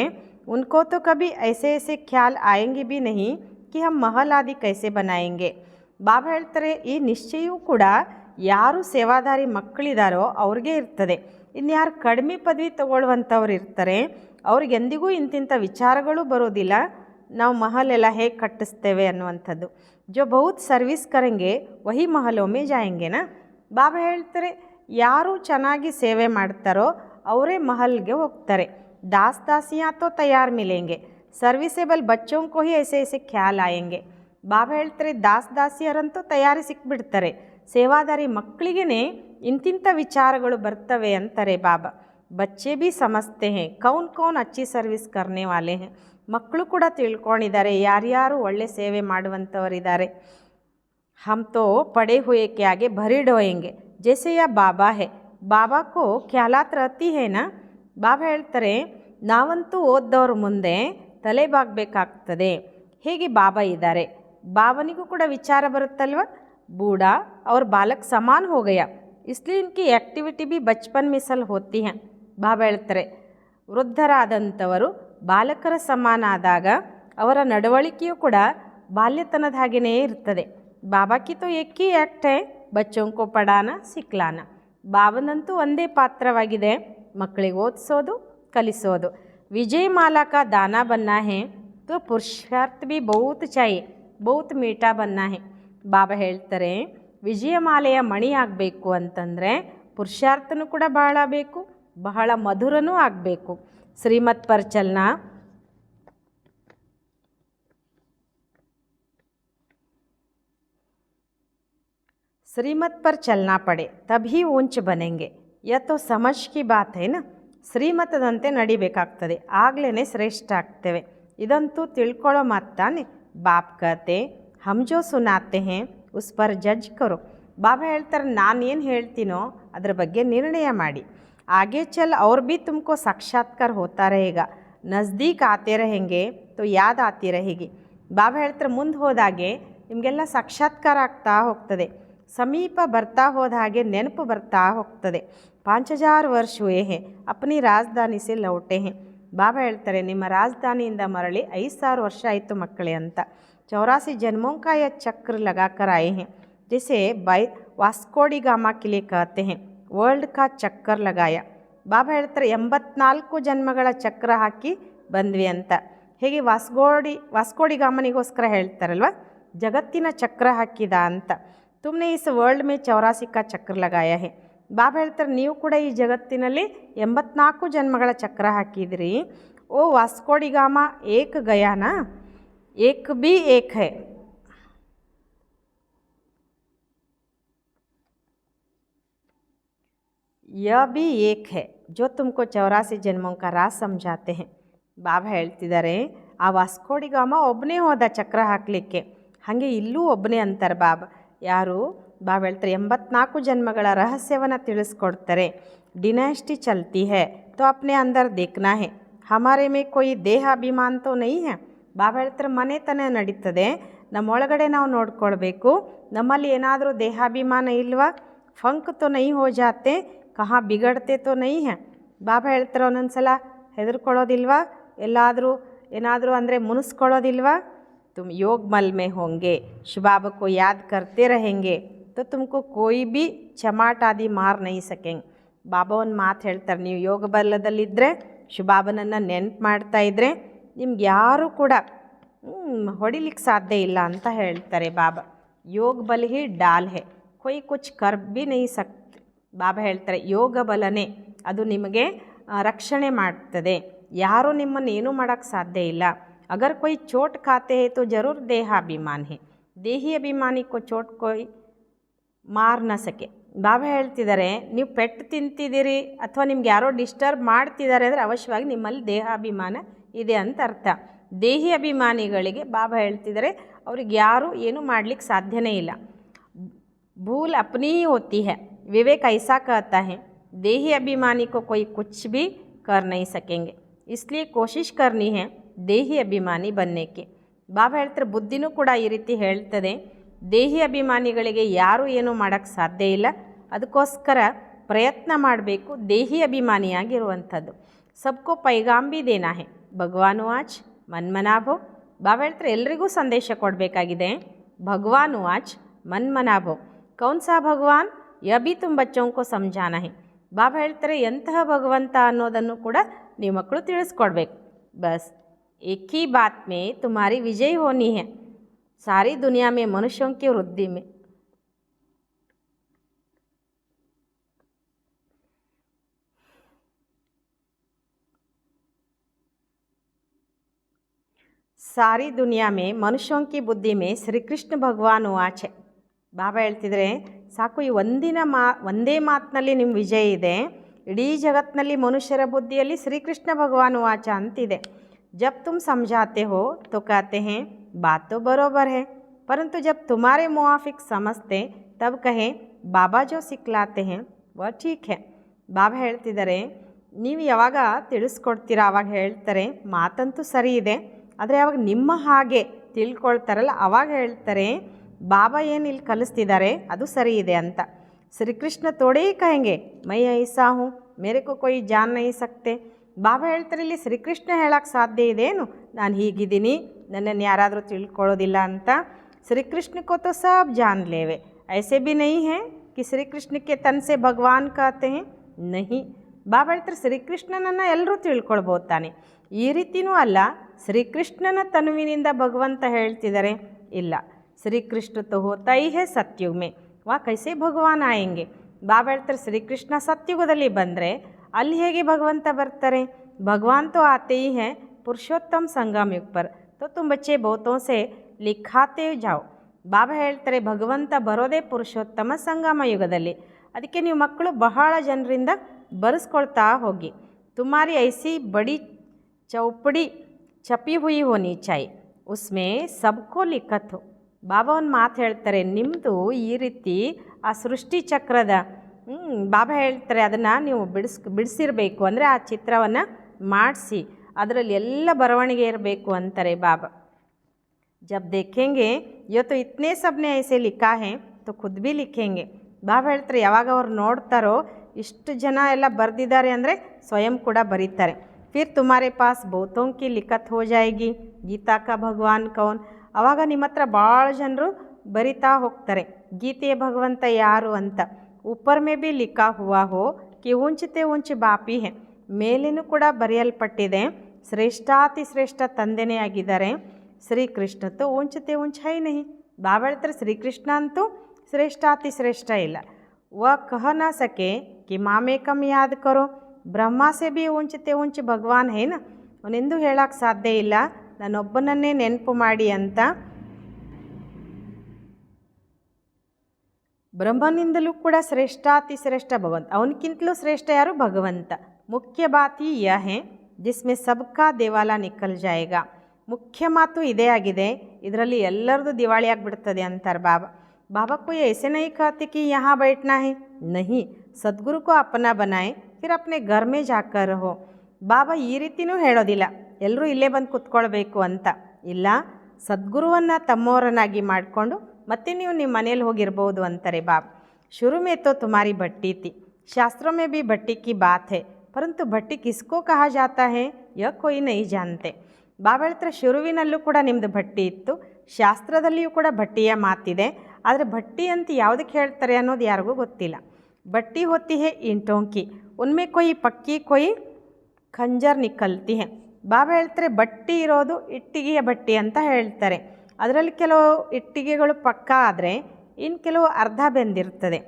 उनको तो कभी ऐसे ऐसे ख्याल आएंगे भी नहीं कि हम महल आदि कैसे बनाएंगे. ಬಾಬಾ ಹೇಳ್ತಾರೆ ಈ ನಿಶ್ಚಯವೂ ಕೂಡ ಯಾರು ಸೇವಾದಾರಿ ಮಕ್ಕಳಿದಾರೋ ಅವ್ರಿಗೆ ಇರ್ತದೆ. ಇನ್ಯಾರು ಕಡಿಮೆ ಪದವಿ ತಗೊಳ್ಳುವಂಥವ್ರು ಇರ್ತಾರೆ ಅವ್ರಿಗೆ ಎಂದಿಗೂ ಇಂತಿಂಥ ವಿಚಾರಗಳು ಬರೋದಿಲ್ಲ ನಾವು ಮಹಲೆಲ್ಲ ಹೇಗೆ ಕಟ್ಟಿಸ್ತೇವೆ ಅನ್ನುವಂಥದ್ದು. ಜೋ ಬಹುತ್ ಸರ್ವಿಸ್ ಕರೆಂಗೆ ವಹಿ ಮಹಲೊಮ್ಮೆ ಜಾಯಂಗೆನಾ. ಬಾಬಾ ಹೇಳ್ತಾರೆ ಯಾರು ಚೆನ್ನಾಗಿ ಸೇವೆ ಮಾಡ್ತಾರೋ ಅವರೇ ಮಹಲ್ಗೆ ಹೋಗ್ತಾರೆ. दास दासियाँ तो तैयार मिलेंगे, सर्विसेबल बच्चों को ही ऐसे ऐसे ख्याल आएंगे. ಬಾಬಾ ಹೇಳ್ತಾರೆ ದಾಸ್ ದಾಸಿಯರಂತೂ ತಯಾರಿ ಸಿಕ್ಬಿಡ್ತಾರೆ, ಸೇವಾದಾರಿ ಮಕ್ಕಳಿಗೇ ಇಂತಿಂಥ ವಿಚಾರಗಳು ಬರ್ತವೆ ಅಂತಾರೆ ಬಾಬಾ. ಬಚ್ಚೆ ಭೀ ಸಮಜ್ತೆ ಹೇ ಕೌನ್ ಕೌನ್ ಅಚ್ಚಿ ಸರ್ವಿಸ್ ಕರ್ನೆ ವಾಲೆ ಹೇ. ಮಕ್ಕಳು ಕೂಡ ತಿಳ್ಕೊಂಡಿದ್ದಾರೆ ಯಾರ್ಯಾರು ಒಳ್ಳೆ ಸೇವೆ ಮಾಡುವಂಥವರಿದ್ದಾರೆ. हम तो पढ़े हुए के आगे भरी डोएंगे जैसे यह बाबा है. बाबा को ख्यालात रहती है ना. ಬಾಬಾ ಹೇಳ್ತಾರೆ ನಾವಂತೂ ಓದ್ದವ್ರ ಮುಂದೆ ತಲೆ ಬಾಗಬೇಕಾಗ್ತದೆ, ಹೇಗೆ ಬಾಬಾ ಇದ್ದಾರೆ. ಬಾಬನಿಗೂ ಕೂಡ ವಿಚಾರ ಬರುತ್ತಲ್ವ. बूढ़ा और बालक समान हो गया इसलिए इनकी एक्टिविटी भी बचपन में सल होती हैं. ಬಾಬಾ ಹೇಳ್ತಾರೆ ವೃದ್ಧರಾದಂಥವರು ಬಾಲಕರ ಸಮಾನ ಆದಾಗ ಅವರ ನಡವಳಿಕೆಯೂ ಕೂಡ ಬಾಲ್ಯತನದ ಹಾಗೆಯೇ ಇರ್ತದೆ. ಬಾಬಾ ಕಿ ತೋ ಏಕ್ ಹಿ ಆ್ಯಕ್ಟ್ ಹೈ ಬಚ್ಚೋಂ ಕೋ ಪಢಾನ ಸಿಕ್ಲಾನ. ಬಾಬನಂತೂ ಒಂದೇ ಪಾತ್ರವಾಗಿದೆ, ಮಕ್ಕಳಿಗೆ ಓದಿಸೋದು ಕಲಿಸೋದು. ವಿಜಯ ಮಾಲಾ ಕಾ ದಾನಾ ಬನ್ನ ಹೇ ತೋ ಪುರುಷಾರ್ಥ ಭೀ ಬಹುತ್ ಚಾಹಿಯೆ ಬಹುತ್ ಮೀಠಾ ಬನ್ನ ಹೇ. ಬಾಬಾ ಹೇಳ್ತಾರೆ ವಿಜಯಮಾಲೆಯ ಮಣಿ ಆಗಬೇಕು ಅಂತಂದರೆ ಪುರುಷಾರ್ಥನೂ ಕೂಡ ಬಹಳ ಬೇಕು, ಬಹಳ ಮಧುರನೂ ಆಗಬೇಕು. ಶ್ರೀಮತ್ ಪರ್ ಚಲ್ನಾ श्रीमत पर चलना पड़े तभी ऊंच बनेंगे. यह तो समझ की बात है ना. ಶ್ರೀಮತದಂತೆ ನಡಿಬೇಕಾಗ್ತದೆ ಆಗಲೇ ಶ್ರೇಷ್ಠ ಆಗ್ತೇವೆ. ಇದಂತೂ ತಿಳ್ಕೊಳ್ಳೋ ಮಾತು ತಾನೆ. ಬಾಪ್ ಕತೆ ಹಮ್ ಜೋ ಸುನಾತೆ ಹೇ ಉಸ್ ಪರ್ ಜಡ್ಜ್ ಕರೋ. ಬಾಬಾ ಹೇಳ್ತಾರೆ ನಾನು ಏನು ಹೇಳ್ತೀನೋ ಅದ್ರ ಬಗ್ಗೆ ನಿರ್ಣಯ ಮಾಡಿ. आगे चल और भी तुमको साक्षात्कार होता रहेगा, नज़दीक आते रहेंगे तो याद आती रहेगी. ಬಾಬಾ ಹೇಳ್ತಾರೆ ಮುಂದೆ ಹೋದಾಗೆ ನಿಮಗೆಲ್ಲ ಸಾಕ್ಷಾತ್ಕಾರ ಆಗ್ತಾ ಹೋಗ್ತದೆ, ಸಮೀಪ ಬರ್ತಾ ಹೋದ ಹಾಗೆ ನೆನಪು ಬರ್ತಾ ಹೋಗ್ತದೆ. 5000 ವರ್ಷ ಹುए हैं अपनी राजधानी से लौटे हैं. ಬಾಬಾ ಹೇಳ್ತಾರೆ ನಿಮ್ಮ ರಾಜಧಾನಿಯಿಂದ ಮರಳಿ 5000 ವರ್ಷ ಆಯಿತು ಮಕ್ಕಳೇ ಅಂತ. 84 जन्मों का यह चक्र लगा कर आए हैं जैसे वास्कोडी गामा के लिए कहते हैं ವರ್ಲ್ಡ್ ಕಾ ಚಕ್ಕರ್ ಲಗಾಯ. ಬಾಬಾ ಹೇಳ್ತಾರೆ 84 ಜನ್ಮಗಳ ಚಕ್ರ ಹಾಕಿ ಬಂದ್ವಿ ಅಂತ. ಹೇಗೆ ವಾಸ್ಕೋಡಿ ಗಾಮನಿಗೋಸ್ಕರ ಹೇಳ್ತಾರಲ್ವ ಜಗತ್ತಿನ ಚಕ್ರ ಹಾಕಿದ ಅಂತ. ತುಮ್ನೆ ಇಸ್ ವರ್ಲ್ಡ್ ಮೇ 84 ಕಾ ಚಕ್ರ ಲಗಾಯ ಹೇ. ಬಾಬಾ ಹೇಳ್ತಾರೆ ನೀವು ಕೂಡ ಈ ಜಗತ್ತಿನಲ್ಲಿ 84 ಜನ್ಮಗಳ ಚಕ್ರ ಹಾಕಿದ್ರಿ. ಓ ವಾಸ್ಕೋಡಿ ಗಾಮ ಏಕ್ ಗಯಾನಾ ಏಕ್ ಬಿ ಏಕ್ ಹೈ. यह भी एक है जो तुमको 84 जन्मों का राज समझाते हैं. ಬಾಬಾ ಹೇಳ್ತಿದ್ದಾರೆ ಆ ವಾಸ್ಕೋಡಿ ಗಾಮ ಒಬ್ಬನೇ ಹೋದ ಚಕ್ರ ಹಾಕಲಿಕ್ಕೆ, ಹಾಗೆ ಇಲ್ಲೂ ಒಬ್ಬನೇ ಅಂತಾರೆ ಬಾಬಾ. ಯಾರು ಬಾಬಾ ಹೇಳ್ತಾರೆ 84 ಜನ್ಮಗಳ ರಹಸ್ಯವನ್ನು ತಿಳಿಸ್ಕೊಡ್ತಾರೆ. डिनास्टी चलती है तो अपने अंदर देखना है, हमारे में कोई ದೇಹಾಭಿಮಾನ तो नहीं है. ಬಾಬಾ ಹೇಳ್ತಾರೆ ಮನೆತನ ನಡೀತದೆ, ನಮ್ಮೊಳಗಡೆ ನಾವು ನೋಡ್ಕೊಳ್ಬೇಕು, ನಮ್ಮಲ್ಲಿ ಏನಾದರೂ ದೇಹಾಭಿಮಾನ ಇಲ್ವಾ, ಫಂಕ್ तो नहीं हो जाते, ಕಹಾ ಬಿಗಡ್ತೆ ತೋ ನೈ ಹೇ. ಬಾಬಾ ಹೇಳ್ತಾರೆ ಒಂದೊಂದು ಸಲ ಹೆದರ್ಕೊಳ್ಳೋದಿಲ್ವಾ, ಎಲ್ಲಾದರೂ ಏನಾದರೂ ಅಂದರೆ ಮುನಿಸ್ಕೊಳ್ಳೋದಿಲ್ವಾ. ತುಮ್ ಯೋಗ ಮಲ್ ಮೇ ಹೋಂಗೆ ಶಿವಬಾಬಾ ಕೋ ಯಾದ್ ಕರ್ತೆ रहेंगे तो तुमको कोई भी ಚಮಾಟ್ ಆದಿ ಮಾರ್ ನೈ ಸಕೆಂಗೆ. ಬಾಬಾ ಒಂದು ಮಾತು ಹೇಳ್ತಾರೆ, ನೀವು ಯೋಗ ಬಲದಲ್ಲಿದ್ದರೆ ಶಿವಬಾಬನನ್ನು ನೆನ್ಪು ಮಾಡ್ತಾ ಇದ್ದರೆ ನಿಮ್ಗೆ ಯಾರೂ ಕೂಡ ಹೊಡಿಲಿಕ್ಕೆ ಸಾಧ್ಯ ಇಲ್ಲ ಅಂತ ಹೇಳ್ತಾರೆ ಬಾಬಾ. ಯೋಗ ಬಲ್ ಹಿ ಡಾಲ್ ಹೇ ಕೊಯ್ ಕುಚ್ ಕರ್ ಬಿ ನೈ ಸಕ್. ಬಾಬಾ ಹೇಳ್ತಾರೆ ಯೋಗ ಬಲನೇ ಅದು ನಿಮಗೆ ರಕ್ಷಣೆ ಮಾಡ್ತದೆ, ಯಾರೂ ನಿಮ್ಮನ್ನು ಏನೂ ಮಾಡೋಕ್ಕೆ ಸಾಧ್ಯ ಇಲ್ಲ. ಅಗರ್ ಕೊಯ್ ಚೋಟ್ ಖಾತೆ ಹೇ ತೋ ಜರೂರ್ ದೇಹಾಭಿಮಾನ ಹೇ. ದೇಹಿ ಅಭಿಮಾನಿ ಕೋ ಚೋಟ್ ಕೊಯ್ ಮಾರ್ ನ ಸಕೆ. ಬಾಬಾ ಹೇಳ್ತಿದ್ದಾರೆ, ನೀವು ಪೆಟ್ಟು ತಿಂತಿದ್ದೀರಿ ಅಥವಾ ನಿಮ್ಗೆ ಯಾರೋ ಡಿಸ್ಟರ್ಬ್ ಮಾಡ್ತಿದ್ದಾರೆ ಅಂದರೆ ಅವಶ್ಯವಾಗಿ ನಿಮ್ಮಲ್ಲಿ ದೇಹಾಭಿಮಾನ ಇದೆ ಅಂತ ಅರ್ಥ. ದೇಹಿ ಅಭಿಮಾನಿಗಳಿಗೆ ಬಾಬಾ ಹೇಳ್ತಿದ್ದಾರೆ ಅವ್ರಿಗೆ ಯಾರೂ ಏನೂ ಮಾಡಲಿಕ್ಕೆ ಸಾಧ್ಯನೇ ಇಲ್ಲ. ಭೂಲ್ ಅಪ್ನಿ ಹಿ ಹೋತಿ ಹೈ, ವಿವೇಕ್ ಐಸಾ कहता है देही अभिमानी को कोई कुछ भी कर नहीं सकेंगे, इसलिए कोशिश करनी है ದೇಹಿ ಅಭಿಮಾನಿ ಬನ್ನಕ್ಕೆ. ಬಾಬಾ ಹೇಳ್ತಾರೆ ಬುದ್ಧಿನೂ ಕೂಡ ಈ ರೀತಿ ಹೇಳ್ತದೆ, ದೇಹಿ ಅಭಿಮಾನಿಗಳಿಗೆ ಯಾರೂ ಏನೂ ಮಾಡೋಕ್ಕೆ ಸಾಧ್ಯ ಇಲ್ಲ, ಅದಕ್ಕೋಸ್ಕರ ಪ್ರಯತ್ನ ಮಾಡಬೇಕು ದೇಹಿ ಅಭಿಮಾನಿಯಾಗಿರುವಂಥದ್ದು. ಸಬ್ಕೋ ಪೈಗಾಮ್ ಭಿ ದೇನಾ ಹೈ, ಭಗವಾನು ಆಚ್ ಮನ್ಮನಾಭೋ. ಬಾಬಾ ಹೇಳ್ತಾರೆ ಎಲ್ರಿಗೂ ಸಂದೇಶ ಕೊಡಬೇಕಾಗಿದೆ, ಭಗವಾನು ಆಚ್ ಮನ್ಮನಾಭೋ. ಕೌನ್ ಸಾ ಭಗವಾನ್ ಯ ಭಿ ತುಮ್ ಬಚ್ಚೋಂ ಕೋ ಸಮझाना है. ಬಾಬಾ ಹೇಳ್ತಾರೆ ಎಂತಹ ಭಗವಂತ ಅನ್ನೋದನ್ನು ಕೂಡ ನೀವು ಮಕ್ಕಳು ತಿಳಿಸ್ಕೊಡ್ಬೇಕು. ಬಸ್ एक ही बात में तुम्हारी विजय होनी है, सारी दुनिया में मनुष्यों की वृद्धि में. सारी दुनिया में मनुष्यों की बुद्धि में श्री कृष्ण भगवान वाच है. ಬಾಬಾ ಹೇಳ್ತಿದ್ರೆ ಸಾಕು, ಈ ಒಂದೇ ಮಾತಿನಲ್ಲಿ ನಿಮ್ಮ ವಿಜಯ ಇದೆ. ಇಡೀ ಜಗತ್ತಿನಲ್ಲಿ ಮನುಷ್ಯರ ಬುದ್ಧಿಯಲ್ಲಿ ಶ್ರೀಕೃಷ್ಣ ಭಗವಾನ್ ವಾಚ ಅಂತಿದೆ. जब तुम समझाते हो तो कहते हैं बात तो बरोबर है, परंतु जब तुम्हारे मुआफिक समझते तब कहें बाबा जो सिखलाते हैं वह ठीक है. ಬಾಬಾ ಹೇಳ್ತಿದ್ದಾರೆ, ನೀವು ಯಾವಾಗ ತಿಳಿಸ್ಕೊಡ್ತೀರ ಆವಾಗ ಹೇಳ್ತಾರೆ ಮಾತಂತೂ ಸರಿ ಇದೆ, ಆದರೆ ಯಾವಾಗ ನಿಮ್ಮ ಹಾಗೆ ತಿಳ್ಕೊಳ್ತಾರಲ್ಲ ಆವಾಗ ಹೇಳ್ತಾರೆ ಬಾಬಾ ಏನು ಇಲ್ಲಿ ಕಲಿಸ್ತಿದ್ದಾರೆ ಅದು ಸರಿ ಇದೆ ಅಂತ. ಶ್ರೀಕೃಷ್ಣ ತೋಡೇ ಕಹೆಂಗೆ ಮೈ ಐಸಾ ಹೂँ ಮೇರೆ ಕೋ ಕೊಯ್ ಜಾನ್ ನಹೀ ಸಕ್ತೆ. ಬಾಬಾ ಹೇಳ್ತಾರೆ ಇಲ್ಲಿ ಶ್ರೀಕೃಷ್ಣ ಹೇಳೋಕ್ಕೆ ಸಾಧ್ಯ ಇದೇನು ನಾನು ಹೀಗಿದ್ದೀನಿ ನನ್ನನ್ನು ಯಾರಾದರೂ ತಿಳ್ಕೊಳ್ಳೋದಿಲ್ಲ ಅಂತ. ಶ್ರೀಕೃಷ್ಣ ಕೋ ತೋ ಸಬ್ ಜಾನ್ ಲೇವೆ, ಐಸೆ ಭಿ ನಹೀ ಹೈ कि श्री कृष्ण के तन से भगवान कहते हैं नहीं. ಬಾಬಾ ಹೇಳ್ತಾರೆ ಶ್ರೀಕೃಷ್ಣನನ್ನು ಎಲ್ಲರೂ ತಿಳ್ಕೊಳ್ಬೋದು ತಾನೆ, ಈ ರೀತಿಯೂ ಅಲ್ಲ ಶ್ರೀಕೃಷ್ಣನ ತನುವಿನಿಂದ ಭಗವಂತ ಹೇಳ್ತಿದ್ದಾರೆ ಇಲ್ಲ. ಶ್ರೀಕೃಷ್ಣ ತೋ ಹೋತಾ ಹಿ ಹೈ ಸತ್ಯುಗ್ ಮೇ, ವಾ ಕೈಸೆ ಭಗವಾನ್ ಆಯೆಂಗೆ. ಬಾಬಾ ಹೇಳ್ತಾರೆ ಶ್ರೀಕೃಷ್ಣ ಸತ್ಯುಗದಲ್ಲಿ ಬಂದರೆ ಅಲ್ಲಿ ಹೇಗೆ ಭಗವಂತ ಬರ್ತಾರೆ. ಭಗವಾನ್ ತೋ ಆತೆ ಹಿ ಹೈ ಪುರುಷೋತ್ತಮ ಸಂಗಮ ಯುಗ್ ಪರ್, ತೋ ತುಮ್ ಬಚ್ಚೆ ಬಹುತೋं से ಲಿಖಾತೆ ಜಾओ. ಬಾಬಾ ಹೇಳ್ತಾರೆ ಭಗವಂತ ಬರೋದೇ ಪುರುಷೋತ್ತಮ ಸಂಗಮ ಯುಗದಲ್ಲಿ, ಅದಕ್ಕೆ ನೀವು ಮಕ್ಕಳು ಬಹಳ ಜನರಿಂದ ಬರೆಸ್ಕೊಳ್ತಾ ಹೋಗಿ. ತುಮಾರಿ ಐಸಿ ಬಡಿ ಚೌಪಡಿ ಛಪಿ ಹುಯಿ ಹೋನಿ ಚಾಯಿ ಉಸ್ಮೇ ಸಬ್ಕೋ ಲಿಖತ್ ಹೋ. ಬಾಬಾ ಒಂದು ಮಾತು ಹೇಳ್ತಾರೆ, ನಿಮ್ಮದು ಈ ರೀತಿ ಆ ಸೃಷ್ಟಿ ಚಕ್ರದ ಬಾಬಾ ಹೇಳ್ತಾರೆ ಅದನ್ನು ನೀವು ಬಿಡಿಸಿರಬೇಕು, ಅಂದರೆ ಆ ಚಿತ್ರವನ್ನು ಮಾಡಿಸಿ ಅದರಲ್ಲಿ ಎಲ್ಲ ಬರವಣಿಗೆ ಇರಬೇಕು ಅಂತಾರೆ ಬಾಬಾ. ಜಬ್ ದೇಖೆಂಗೆ ಇವತ್ತು ಇತ್ನೇ ಸಬ್ನೆ ಐಸೆ ಲಿಖಾ ಹೈ ತೋ ಖುದ್ ಭಿ ಲಿಖೆಂಗೆ. ಬಾಬಾ ಹೇಳ್ತಾರೆ ಯಾವಾಗ ಅವ್ರು ನೋಡ್ತಾರೋ ಇಷ್ಟು ಜನ ಎಲ್ಲ ಬರೆದಿದ್ದಾರೆ ಅಂದರೆ ಸ್ವಯಂ ಕೂಡ ಬರೀತಾರೆ. ಫಿರ್ ತುಮಾರೆ ಪಾಸ್ ಬಹುತೋಂ ಕಿ ಲಿಖತ್ ಹೋ ಜಾಯೇಗಿ ಗೀತಾ ಕಾ ಭಗವಾನ್ ಕೌನ್. ಆವಾಗ ನಿಮ್ಮ ಹತ್ರ ಭಾಳ ಜನರು ಬರಿತಾ ಹೋಗ್ತಾರೆ ಗೀತೆಯ ಭಗವಂತ ಯಾರು ಅಂತ. ऊपर में भी लिखा हुआ हो कि ऊंचते ऊंच बापी है, ಮೇಲೇನೂ ಕೂಡ ಬರೆಯಲ್ಪಟ್ಟಿದೆ ಶ್ರೇಷ್ಠಾತಿ ಶ್ರೇಷ್ಠ ತಂದೆನೇ ಆಗಿದ್ದಾರೆ ಶ್ರೀಕೃಷ್ಣ. ತೋ ಊಂಚತೆ ಊಂಚ ಹೈ ನಹಿ. ಬಾಬಾ ಹೇಳ್ತಾರೆ ಶ್ರೀಕೃಷ್ಣ ಅಂತೂ ಶ್ರೇಷ್ಠಾತಿ ಶ್ರೇಷ್ಠ ಇಲ್ಲ. ವ ಕಹ ನ ಸಕೆ ಕಿ ಮಾಮೇ ಕಮ್ ಯಾದ್ ಕರೋ, ಬ್ರಹ್ಮ ಸೆ ಭಿ ಊಂಚತೆ ಊಂಚ ಭಗವಾನ್ ಹೈನ. ಅವನೆಂದೂ ಹೇಳೋಕ್ಕೆ ಸಾಧ್ಯ ಇಲ್ಲ ನಾನೊಬ್ಬನನ್ನೇ ನೆನಪು ಮಾಡಿ ಅಂತ. ಬ್ರಹ್ಮನಿಂದಲೂ ಕೂಡ ಶ್ರೇಷ್ಠಾತಿ ಶ್ರೇಷ್ಠ ಭಗವಂತ, ಅವನಕ್ಕಿಂತಲೂ ಶ್ರೇಷ್ಠ ಯಾರು ಭಗವಂತ. ಮುಖ್ಯ ಬಾತ್ ಹಿ ಯಹ ಹೈ ಜಿಸ್ಮೆ ಸಬ್ಕಾ ದೇವಾಲ ನಿಕಲ್ ಜಾಯೇಗಾ. ಮುಖ್ಯ ಮಾತು ಇದೇ ಆಗಿದೆ, ಇದರಲ್ಲಿ ಎಲ್ಲರದು ದಿವಾಳಿ ಆಗಿಬಿಡ್ತದೆ ಅಂತಾರೆ ಬಾಬಾ. ಬಾಬಾ कोई ऐसे नहीं कहते कि यहाँ बैठना है, नहीं, सदगुरु को अपना बनाए फिर अपने घर में जाकर रहो. ಬಾಬಾ ಈ ರೀತಿಯೂ ಹೇಳೋದಿಲ್ಲ ಎಲ್ಲರೂ ಇಲ್ಲೇ ಬಂದು ಕೂತ್ಕೊಳ್ಬೇಕು ಅಂತ, ಇಲ್ಲ, ಸದ್ಗುರುವನ್ನು ತಮ್ಮವರನ್ನಾಗಿ ಮಾಡಿಕೊಂಡು ಮತ್ತೆ ನೀವು ನಿಮ್ಮ ಮನೇಲಿ ಹೋಗಿರ್ಬೋದು ಅಂತಾರೆ ಬಾಬಾ. ಶುರು में तो तुम्हारी भट्टी थी, शास्त्रों में भी भट्टी की बात है, परंतु भट्टी किसको कहा जाता है यह कोई नहीं जानते. ಬಾಬಾ ಹೇಳ್ತಾರೆ ಶುರುವಿನಲ್ಲೂ ಕೂಡ ನಿಮ್ಮದು ಭಟ್ಟಿ ಇತ್ತು, ಶಾಸ್ತ್ರದಲ್ಲಿಯೂ ಕೂಡ ಭಟ್ಟಿಯ ಮಾತಿದೆ, ಆದರೆ ಭಟ್ಟಿ ಅಂತ ಯಾವುದಕ್ಕೆ ಹೇಳ್ತಾರೆ ಅನ್ನೋದು ಯಾರಿಗೂ ಗೊತ್ತಿಲ್ಲ. ಭಟ್ಟಿ ಹೋತಿ ಹೇ ಇಂಟೋಂಕಿ ಉನ್ಮೆ ಕೊಯ್ ಪಕ್ಕಿ ಕೊಯ್ ಖಂಜರ್ ನಿಕಲ್ತಿ ಹೇ. ಬಾಬಾ ಹೇಳ್ತಾರೆ ಬಟ್ಟಿ ಇರೋದು ಇಟ್ಟಿಗೆಯ ಬಟ್ಟಿ ಅಂತ ಹೇಳ್ತಾರೆ, ಅದರಲ್ಲಿ ಕೆಲವು ಇಟ್ಟಿಗೆಗಳು ಪಕ್ಕ ಆದರೆ ಇನ್ನು ಕೆಲವು ಅರ್ಧ ಬೆಂದಿರ್ತದೆ.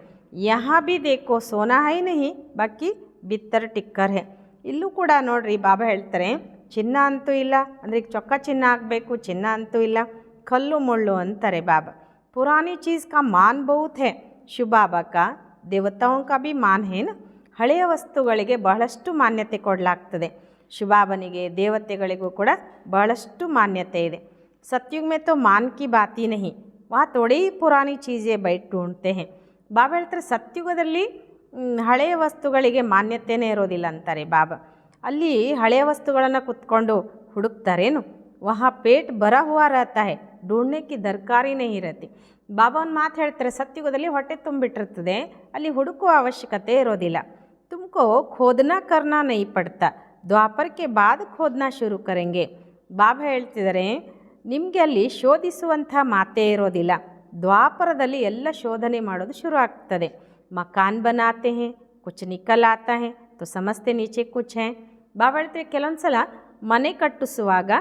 ಯಹಾ ಭಿ ದೇಖೋ ಸೋನಾ ಹೈ ನಹಿ ಬಾಕಿ ಬಿತ್ತರ್ ಟಿಕ್ಕರ್ ಹೇ. ಇಲ್ಲೂ ಕೂಡ ನೋಡ್ರಿ ಬಾಬಾ ಹೇಳ್ತಾರೆ ಚಿನ್ನ ಅಂತೂ ಇಲ್ಲ, ಅಂದರೆ ಈಗ ಚೊಕ್ಕ ಚಿನ್ನ ಆಗಬೇಕು ಚಿನ್ನ ಅಂತೂ ಇಲ್ಲ, कल्लु मुल्लु अंतरे बाबा। पुरानी चीज़ का मान बहुत है। शिव बाबा का देवताओं का भी मान है ना। ಹಳೆಯ ವಸ್ತುಗಳಿಗೆ ಬಹಳಷ್ಟು ಮಾನ್ಯತೆ ಕೊಡಲಾಗ್ತದೆ. ಶಿವಬಾಬನಿಗೆ ದೇವತೆಗಳಿಗೂ ಕೂಡ ಬಹಳಷ್ಟು ಮಾನ್ಯತೆ ಇದೆ. सतयुग में तो मान की बात ही नहीं, वहाँ थोड़ी ही पुरानी चीज़ें बैठ ढूंढते हैं. ಬಾಬಾ ಹೇಳ್ತಾರೆ ಸತ್ಯುಗದಲ್ಲಿ ಹಳೆಯ ವಸ್ತುಗಳಿಗೆ ಮಾನ್ಯತೆಯೇ ಇರೋದಿಲ್ಲ ಅಂತಾರೆ ಬಾಬಾ. ಅಲ್ಲಿ ಹಳೆಯ ವಸ್ತುಗಳನ್ನು ಕುತ್ಕೊಂಡು ಹುಡುಕ್ತಾರೇನು. ವಹಾ ಪೇಟ್ ಭರಾ ಹುವಾ ರಹತಾ ಹೈ, ढूंढने की दरकार ही नहीं रहती. ಬಾಬಾ ಒಂದು ಮಾತು ಹೇಳ್ತಾರೆ, ಸತ್ಯುಗದಲ್ಲಿ ಹೊಟ್ಟೆ ತುಂಬಿಟ್ಟಿರ್ತದೆ, ಅಲ್ಲಿ ಹುಡುಕುವ ಅವಶ್ಯಕತೆ ಇರೋದಿಲ್ಲ. ತುಮಕೋ ಖೋದನಾ ಕರ್ನಾ ನೈ ಪಡ್ತಾ, ದ್ವಾಪರ್ ಕೆ ಬಾದ್ ಖೋದನಾ ಶುರು ಕರೆಂಗೆ. ಬಾಬಾ ಹೇಳ್ತಿದ್ದಾರೆ ನಿಮಗೆ ಅಲ್ಲಿ ಶೋಧಿಸುವಂಥ ಮಾತೇ ಇರೋದಿಲ್ಲ. ದ್ವಾಪರದಲ್ಲಿ ಎಲ್ಲ ಶೋಧನೆ ಮಾಡೋದು ಶುರು ಆಗ್ತದೆ. ಮಕಾನ್ ಬನಾತೆ ಹೇ, ಕುಚ್ ನಿಕಲ್ ಆತಾ ಹೇ ತೋ ಸಮಸ್ತೆ ನೀಚೆ ಕುಚ್ ಹೇ. ಬಾಬಾ ಹೇಳ್ತಾರೆ ಕೆಲವೊಂದು ಸಲ ಮನೆ ಕಟ್ಟಿಸುವಾಗ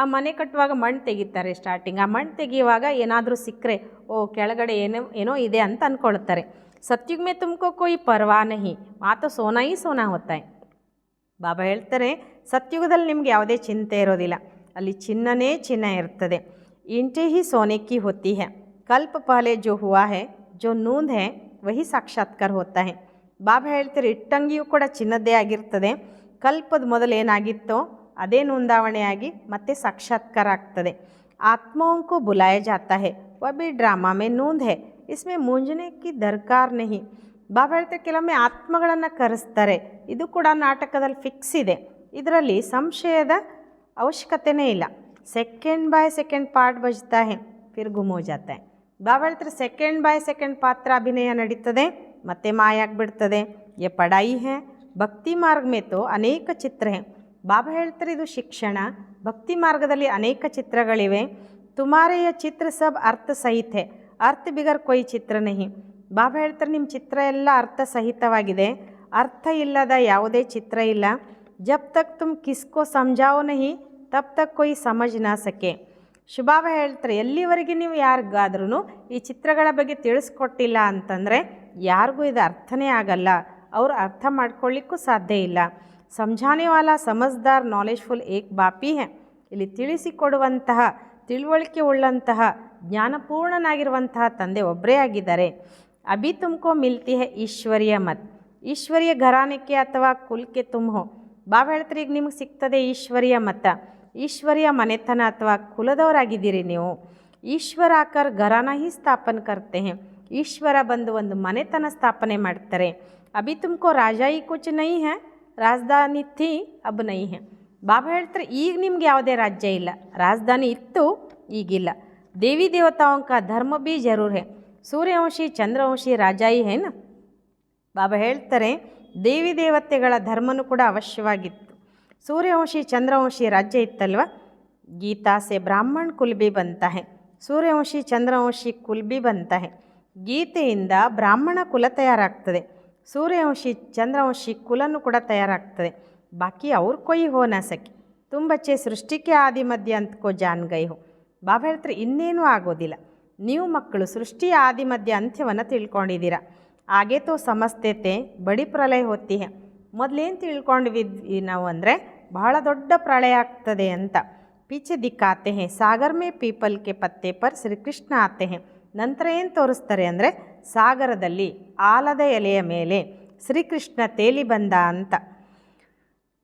ಆ ಮನೆ ಕಟ್ಟುವಾಗ ಮಣ್ಣು ತೆಗಿತಾರೆ ಸ್ಟಾರ್ಟಿಂಗ್. ಆ ಮಣ್ಣು ತೆಗೆಯುವಾಗ ಏನಾದರೂ ಸಿಕ್ಕರೆ ಕೆಳಗಡೆ ಏನೋ ಇದೆ ಅಂತ ಅಂದ್ಕೊಳ್ತಾರೆ. ಸತ್ಯುಗ್ ಮೇ ತುಮಕೋ ಕೋಯಿ ಪರ್ವಾ ನಹಿ, ಮಾತು ಸೋನಾ ಹಿ ಸೋನಾ ಹೋತಾ ಹೈ. ಬಾಬಾ ಹೇಳ್ತಾರೆ ಸತ್ಯುಗದಲ್ಲಿ ನಿಮಗೆ ಯಾವುದೇ ಚಿಂತೆ ಇರೋದಿಲ್ಲ, ಅಲ್ಲಿ ಚಿನ್ನನೇ ಚಿನ್ನ ಇರ್ತದೆ. ಇಂಟೆ ಹಿ ಸೋನೆ ಕಿ ಹೋತಿ ಹೈ. ಕಲ್ಪ ಪಹಲೆ ಜೋ ಹುವಾ ಹೈ, ಜೋ ನೂಂದ್ ಹೈ ವಹಿ ಸಾಕ್ಷಾತ್ಕಾರ ಹೋತಾ ಹೈ. ಬಾಬಾ ಹೇಳ್ತಾರೆ ಇಟ್ಟಂಗಿಯೂ ಕೂಡ ಚಿನ್ನದ್ದೇ ಆಗಿರ್ತದೆ. ಕಲ್ಪದ ಮೊದಲು ಏನಾಗಿತ್ತೋ ಅದೇ ನೋಂದಾವಣೆಯಾಗಿ ಮತ್ತೆ ಸಾಕ್ಷಾತ್ಕಾರ ಆಗ್ತದೆ. ಆತ್ಮಾओं को बुलाया जाता है, वह भी ड्रामा में नूंद है, इसमें मूंझने की दरकार नहीं. ಬಾಬಾ ಹೇಳ್ತಾರೆ ಕೆಲವೊಮ್ಮೆ ಆತ್ಮಗಳನ್ನು ಕರೆಸ್ತಾರೆ, ಇದು ಕೂಡ ನಾಟಕದಲ್ಲಿ ಫಿಕ್ಸ್ ಇದೆ, ಇದರಲ್ಲಿ ಸಂಶಯದ ಅವಶ್ಯಕತೆಯೇ ಇಲ್ಲ. ಸೆಕೆಂಡ್ ಬೈ ಸೆಕೆಂಡ್ ಪಾರ್ಟ್ ಬಜ್ತಾ ಹೇ ಫಿರ್ ಗುಮ್ ಹೋ ಜಾತಾ ಹೈ. ಬಾಬಾ ಹೇಳ್ತಾರೆ ಸೆಕೆಂಡ್ ಬೈ ಸೆಕೆಂಡ್ ಪಾತ್ರ ಅಭಿನಯ ನಡೀತದೆ ಮತ್ತೆ ಮಾಯ ಆಗಿಬಿಡ್ತದೆ. ಯ ಪಡಾಯಿ ಹೇ, ಭಕ್ತಿ ಮಾರ್ಗ ಮೇ ತೋ ಅನೇಕ ಚಿತ್ರ ಹೇ. ಬಾಬಾ ಹೇಳ್ತಾರೆ ಇದು ಶಿಕ್ಷಣ, ಭಕ್ತಿ ಮಾರ್ಗದಲ್ಲಿ ಅನೇಕ ಚಿತ್ರಗಳಿವೆ. ತುಮಾರೆಯ ಚಿತ್ರ ಸಬ್ ಅರ್ಥ ಸಹಿತ ಹೇ, ಅರ್ಥ ಬಿಗರ್ ಕೊಯ್ ಚಿತ್ರ ನಹಿ. ಬಾಬಾ ಹೇಳ್ತಾರೆ ನಿಮ್ಮ ಚಿತ್ರ ಎಲ್ಲ ಅರ್ಥ ಸಹಿತವಾಗಿದೆ, ಅರ್ಥ ಇಲ್ಲದ ಯಾವುದೇ ಚಿತ್ರ ಇಲ್ಲ. ಜಬ್ ತಕ್ ತುಮ್ ಕಿಸ್ಕೋ ಸಮಜಾವೋ ನಹಿ ತಬ್ ತಕ್ ಕೊಯ್ ಸಮಜ್ ನಾ ಸಕೆ. ಶಿವಬಾಬಾ ಹೇಳ್ತಾರೆ ಎಲ್ಲಿವರೆಗೆ ನೀವು ಯಾರಿಗಾದ್ರೂ ಈ ಚಿತ್ರಗಳ ಬಗ್ಗೆ ತಿಳಿಸ್ಕೊಟ್ಟಿಲ್ಲ ಅಂತಂದರೆ ಯಾರಿಗೂ ಇದು ಅರ್ಥನೇ ಆಗಲ್ಲ, ಅವರು ಅರ್ಥ ಮಾಡ್ಕೊಳ್ಳಿಕ್ಕೂ ಸಾಧ್ಯ ಇಲ್ಲ. ಸಮझाने वाला समझदार ನಾಲೆಜ್ಫುಲ್ ಏಕ್ ಬಾಪಿ ಹೇ. ಇಲ್ಲಿ ತಿಳಿಸಿಕೊಡುವಂತಹ ತಿಳುವಳಿಕೆ ಉಳ್ಳಂತಹ ಜ್ಞಾನಪೂರ್ಣನಾಗಿರುವಂತಹ ತಂದೆ ಒಬ್ಬರೇ ಆಗಿದ್ದಾರೆ. ಅಭಿ ತುಮಕೋ ಮಿಲ್ತಿ ಹೇ ಈಶ್ವರ್ಯ ಮತ್, ಈಶ್ವರ್ಯ ಘರಾನೆಗೆ ಅಥವಾ ಕುಲ್ಕೆ ತುಮ್ ಹೋ. ಬಾಬಾ ಹೇಳ್ತಾರೆ ಈಗ ನಿಮಗೆ ಸಿಗ್ತದೆ ಈಶ್ವರ್ಯ ಮತ, ಈಶ್ವರ್ಯ ಮನೆತನ ಅಥವಾ ಕುಲದವರಾಗಿದ್ದೀರಿ ನೀವು. ಈಶ್ವರ ಆಕರ್ ಘರಾನ ಹಿ ಸ್ಥಾಪನ ಕರ್ತೆ ಹೇ, ಈಶ್ವರ ಬಂದು ಒಂದು ಮನೆತನ ಸ್ಥಾಪನೆ ಮಾಡ್ತಾರೆ. ಅಭಿ ತುಮಕೋ ರಾಜಾಯಿ ಕುಚ್ ನೈ ಹೇ, ರಾಜಧಾನಿ ಥಿ ಅಬ್ ನೈ ಹೇ. ಬಾಬಾ ಹೇಳ್ತಾರೆ ಈಗ ನಿಮ್ಗೆ ಯಾವುದೇ ರಾಜ್ಯ ಇಲ್ಲ, ರಾಜಧಾನಿ ಇತ್ತು ಈಗಿಲ್ಲ. ದೇವಿ ದೇವತಾओं का ಧರ್ಮ ಭೀ ಜರೂರ್ ಹೇ, ಸೂರ್ಯವಂಶಿ ಚಂದ್ರವಂಶಿ ರಾಜಾಯಿ ಹೇನ. ಬಾಬಾ ಹೇಳ್ತಾರೆ ದೇವಿ ದೇವತೆಗಳ ಧರ್ಮನೂ ಕೂಡ ಅವಶ್ಯವಾಗಿತ್ತು. ಸೂರ್ಯವಂಶಿ ಚಂದ್ರವಂಶಿ ರಾಜ್ಯ ಇತ್ತಲ್ವ. ಗೀತಾ ಸೆ ಬ್ರಾಹ್ಮಣ ಕುಲ್ ಭಿ ಬಂತಾ ಹೇ, ಸೂರ್ಯವಂಶಿ ಚಂದ್ರವಂಶಿ ಕುಲ್ ಭಿ ಬಂತಾ ಹೇ. ಗೀತೆಯಿಂದ ಬ್ರಾಹ್ಮಣ ಕುಲ ತಯಾರಾಗ್ತದೆ, ಸೂರ್ಯವಂಶಿ ಚಂದ್ರವಂಶಿ ಕುಲನೂ ಕೂಡ ತಯಾರಾಗ್ತದೆ. ಬಾಕಿ ಅವ್ರು ಕೊಯ್ ಹೋ ನಾ ಸಕೆ, ತುಮ್ ಬಚ್ಚೆ ಸೃಷ್ಟಿಕೆ ಆದಿ ಮಧ್ಯ ಅಂತಕೋ ಜಾನ್ ಗೈ ಹೋ. ಬಾಬಾ ಹೇಳ್ತಾರೆ ಇನ್ನೇನೂ ಆಗೋದಿಲ್ಲ, ನೀವು ಮಕ್ಕಳು ಸೃಷ್ಟಿಯ ಆದಿ ಮಧ್ಯ ಅಂತ್ಯವನ್ನು ತಿಳ್ಕೊಂಡಿದ್ದೀರ. ಹಾಗೇ ತೋ ಸಮಸ್ತೇತೆ ಬಡಿ ಪ್ರಳಯ ಹೋತಿ ಹೇ. ಮೊದಲೇನು ತಿಳ್ಕೊಂಡಿದ್ವಿ ನಾವು ಅಂದರೆ ಬಹಳ ದೊಡ್ಡ ಪ್ರಳಯ ಆಗ್ತದೆ ಅಂತ. ಪೀಚೆ ದಿಕ್ಕಾತೆ ಹೇ ಸಾಗರ್ ಮೇ ಪೀಪಲ್ ಕೆ ಪತ್ತೆ ಪರ್ ಶ್ರೀಕೃಷ್ಣ ಆತೆ ಹೇ. ನಂತರ ಏನು ತೋರಿಸ್ತಾರೆ ಅಂದರೆ ಸಾಗರದಲ್ಲಿ ಆಲದ ಎಲೆಯ ಮೇಲೆ ಶ್ರೀಕೃಷ್ಣ ತೇಲಿ ಬಂದ ಅಂತ.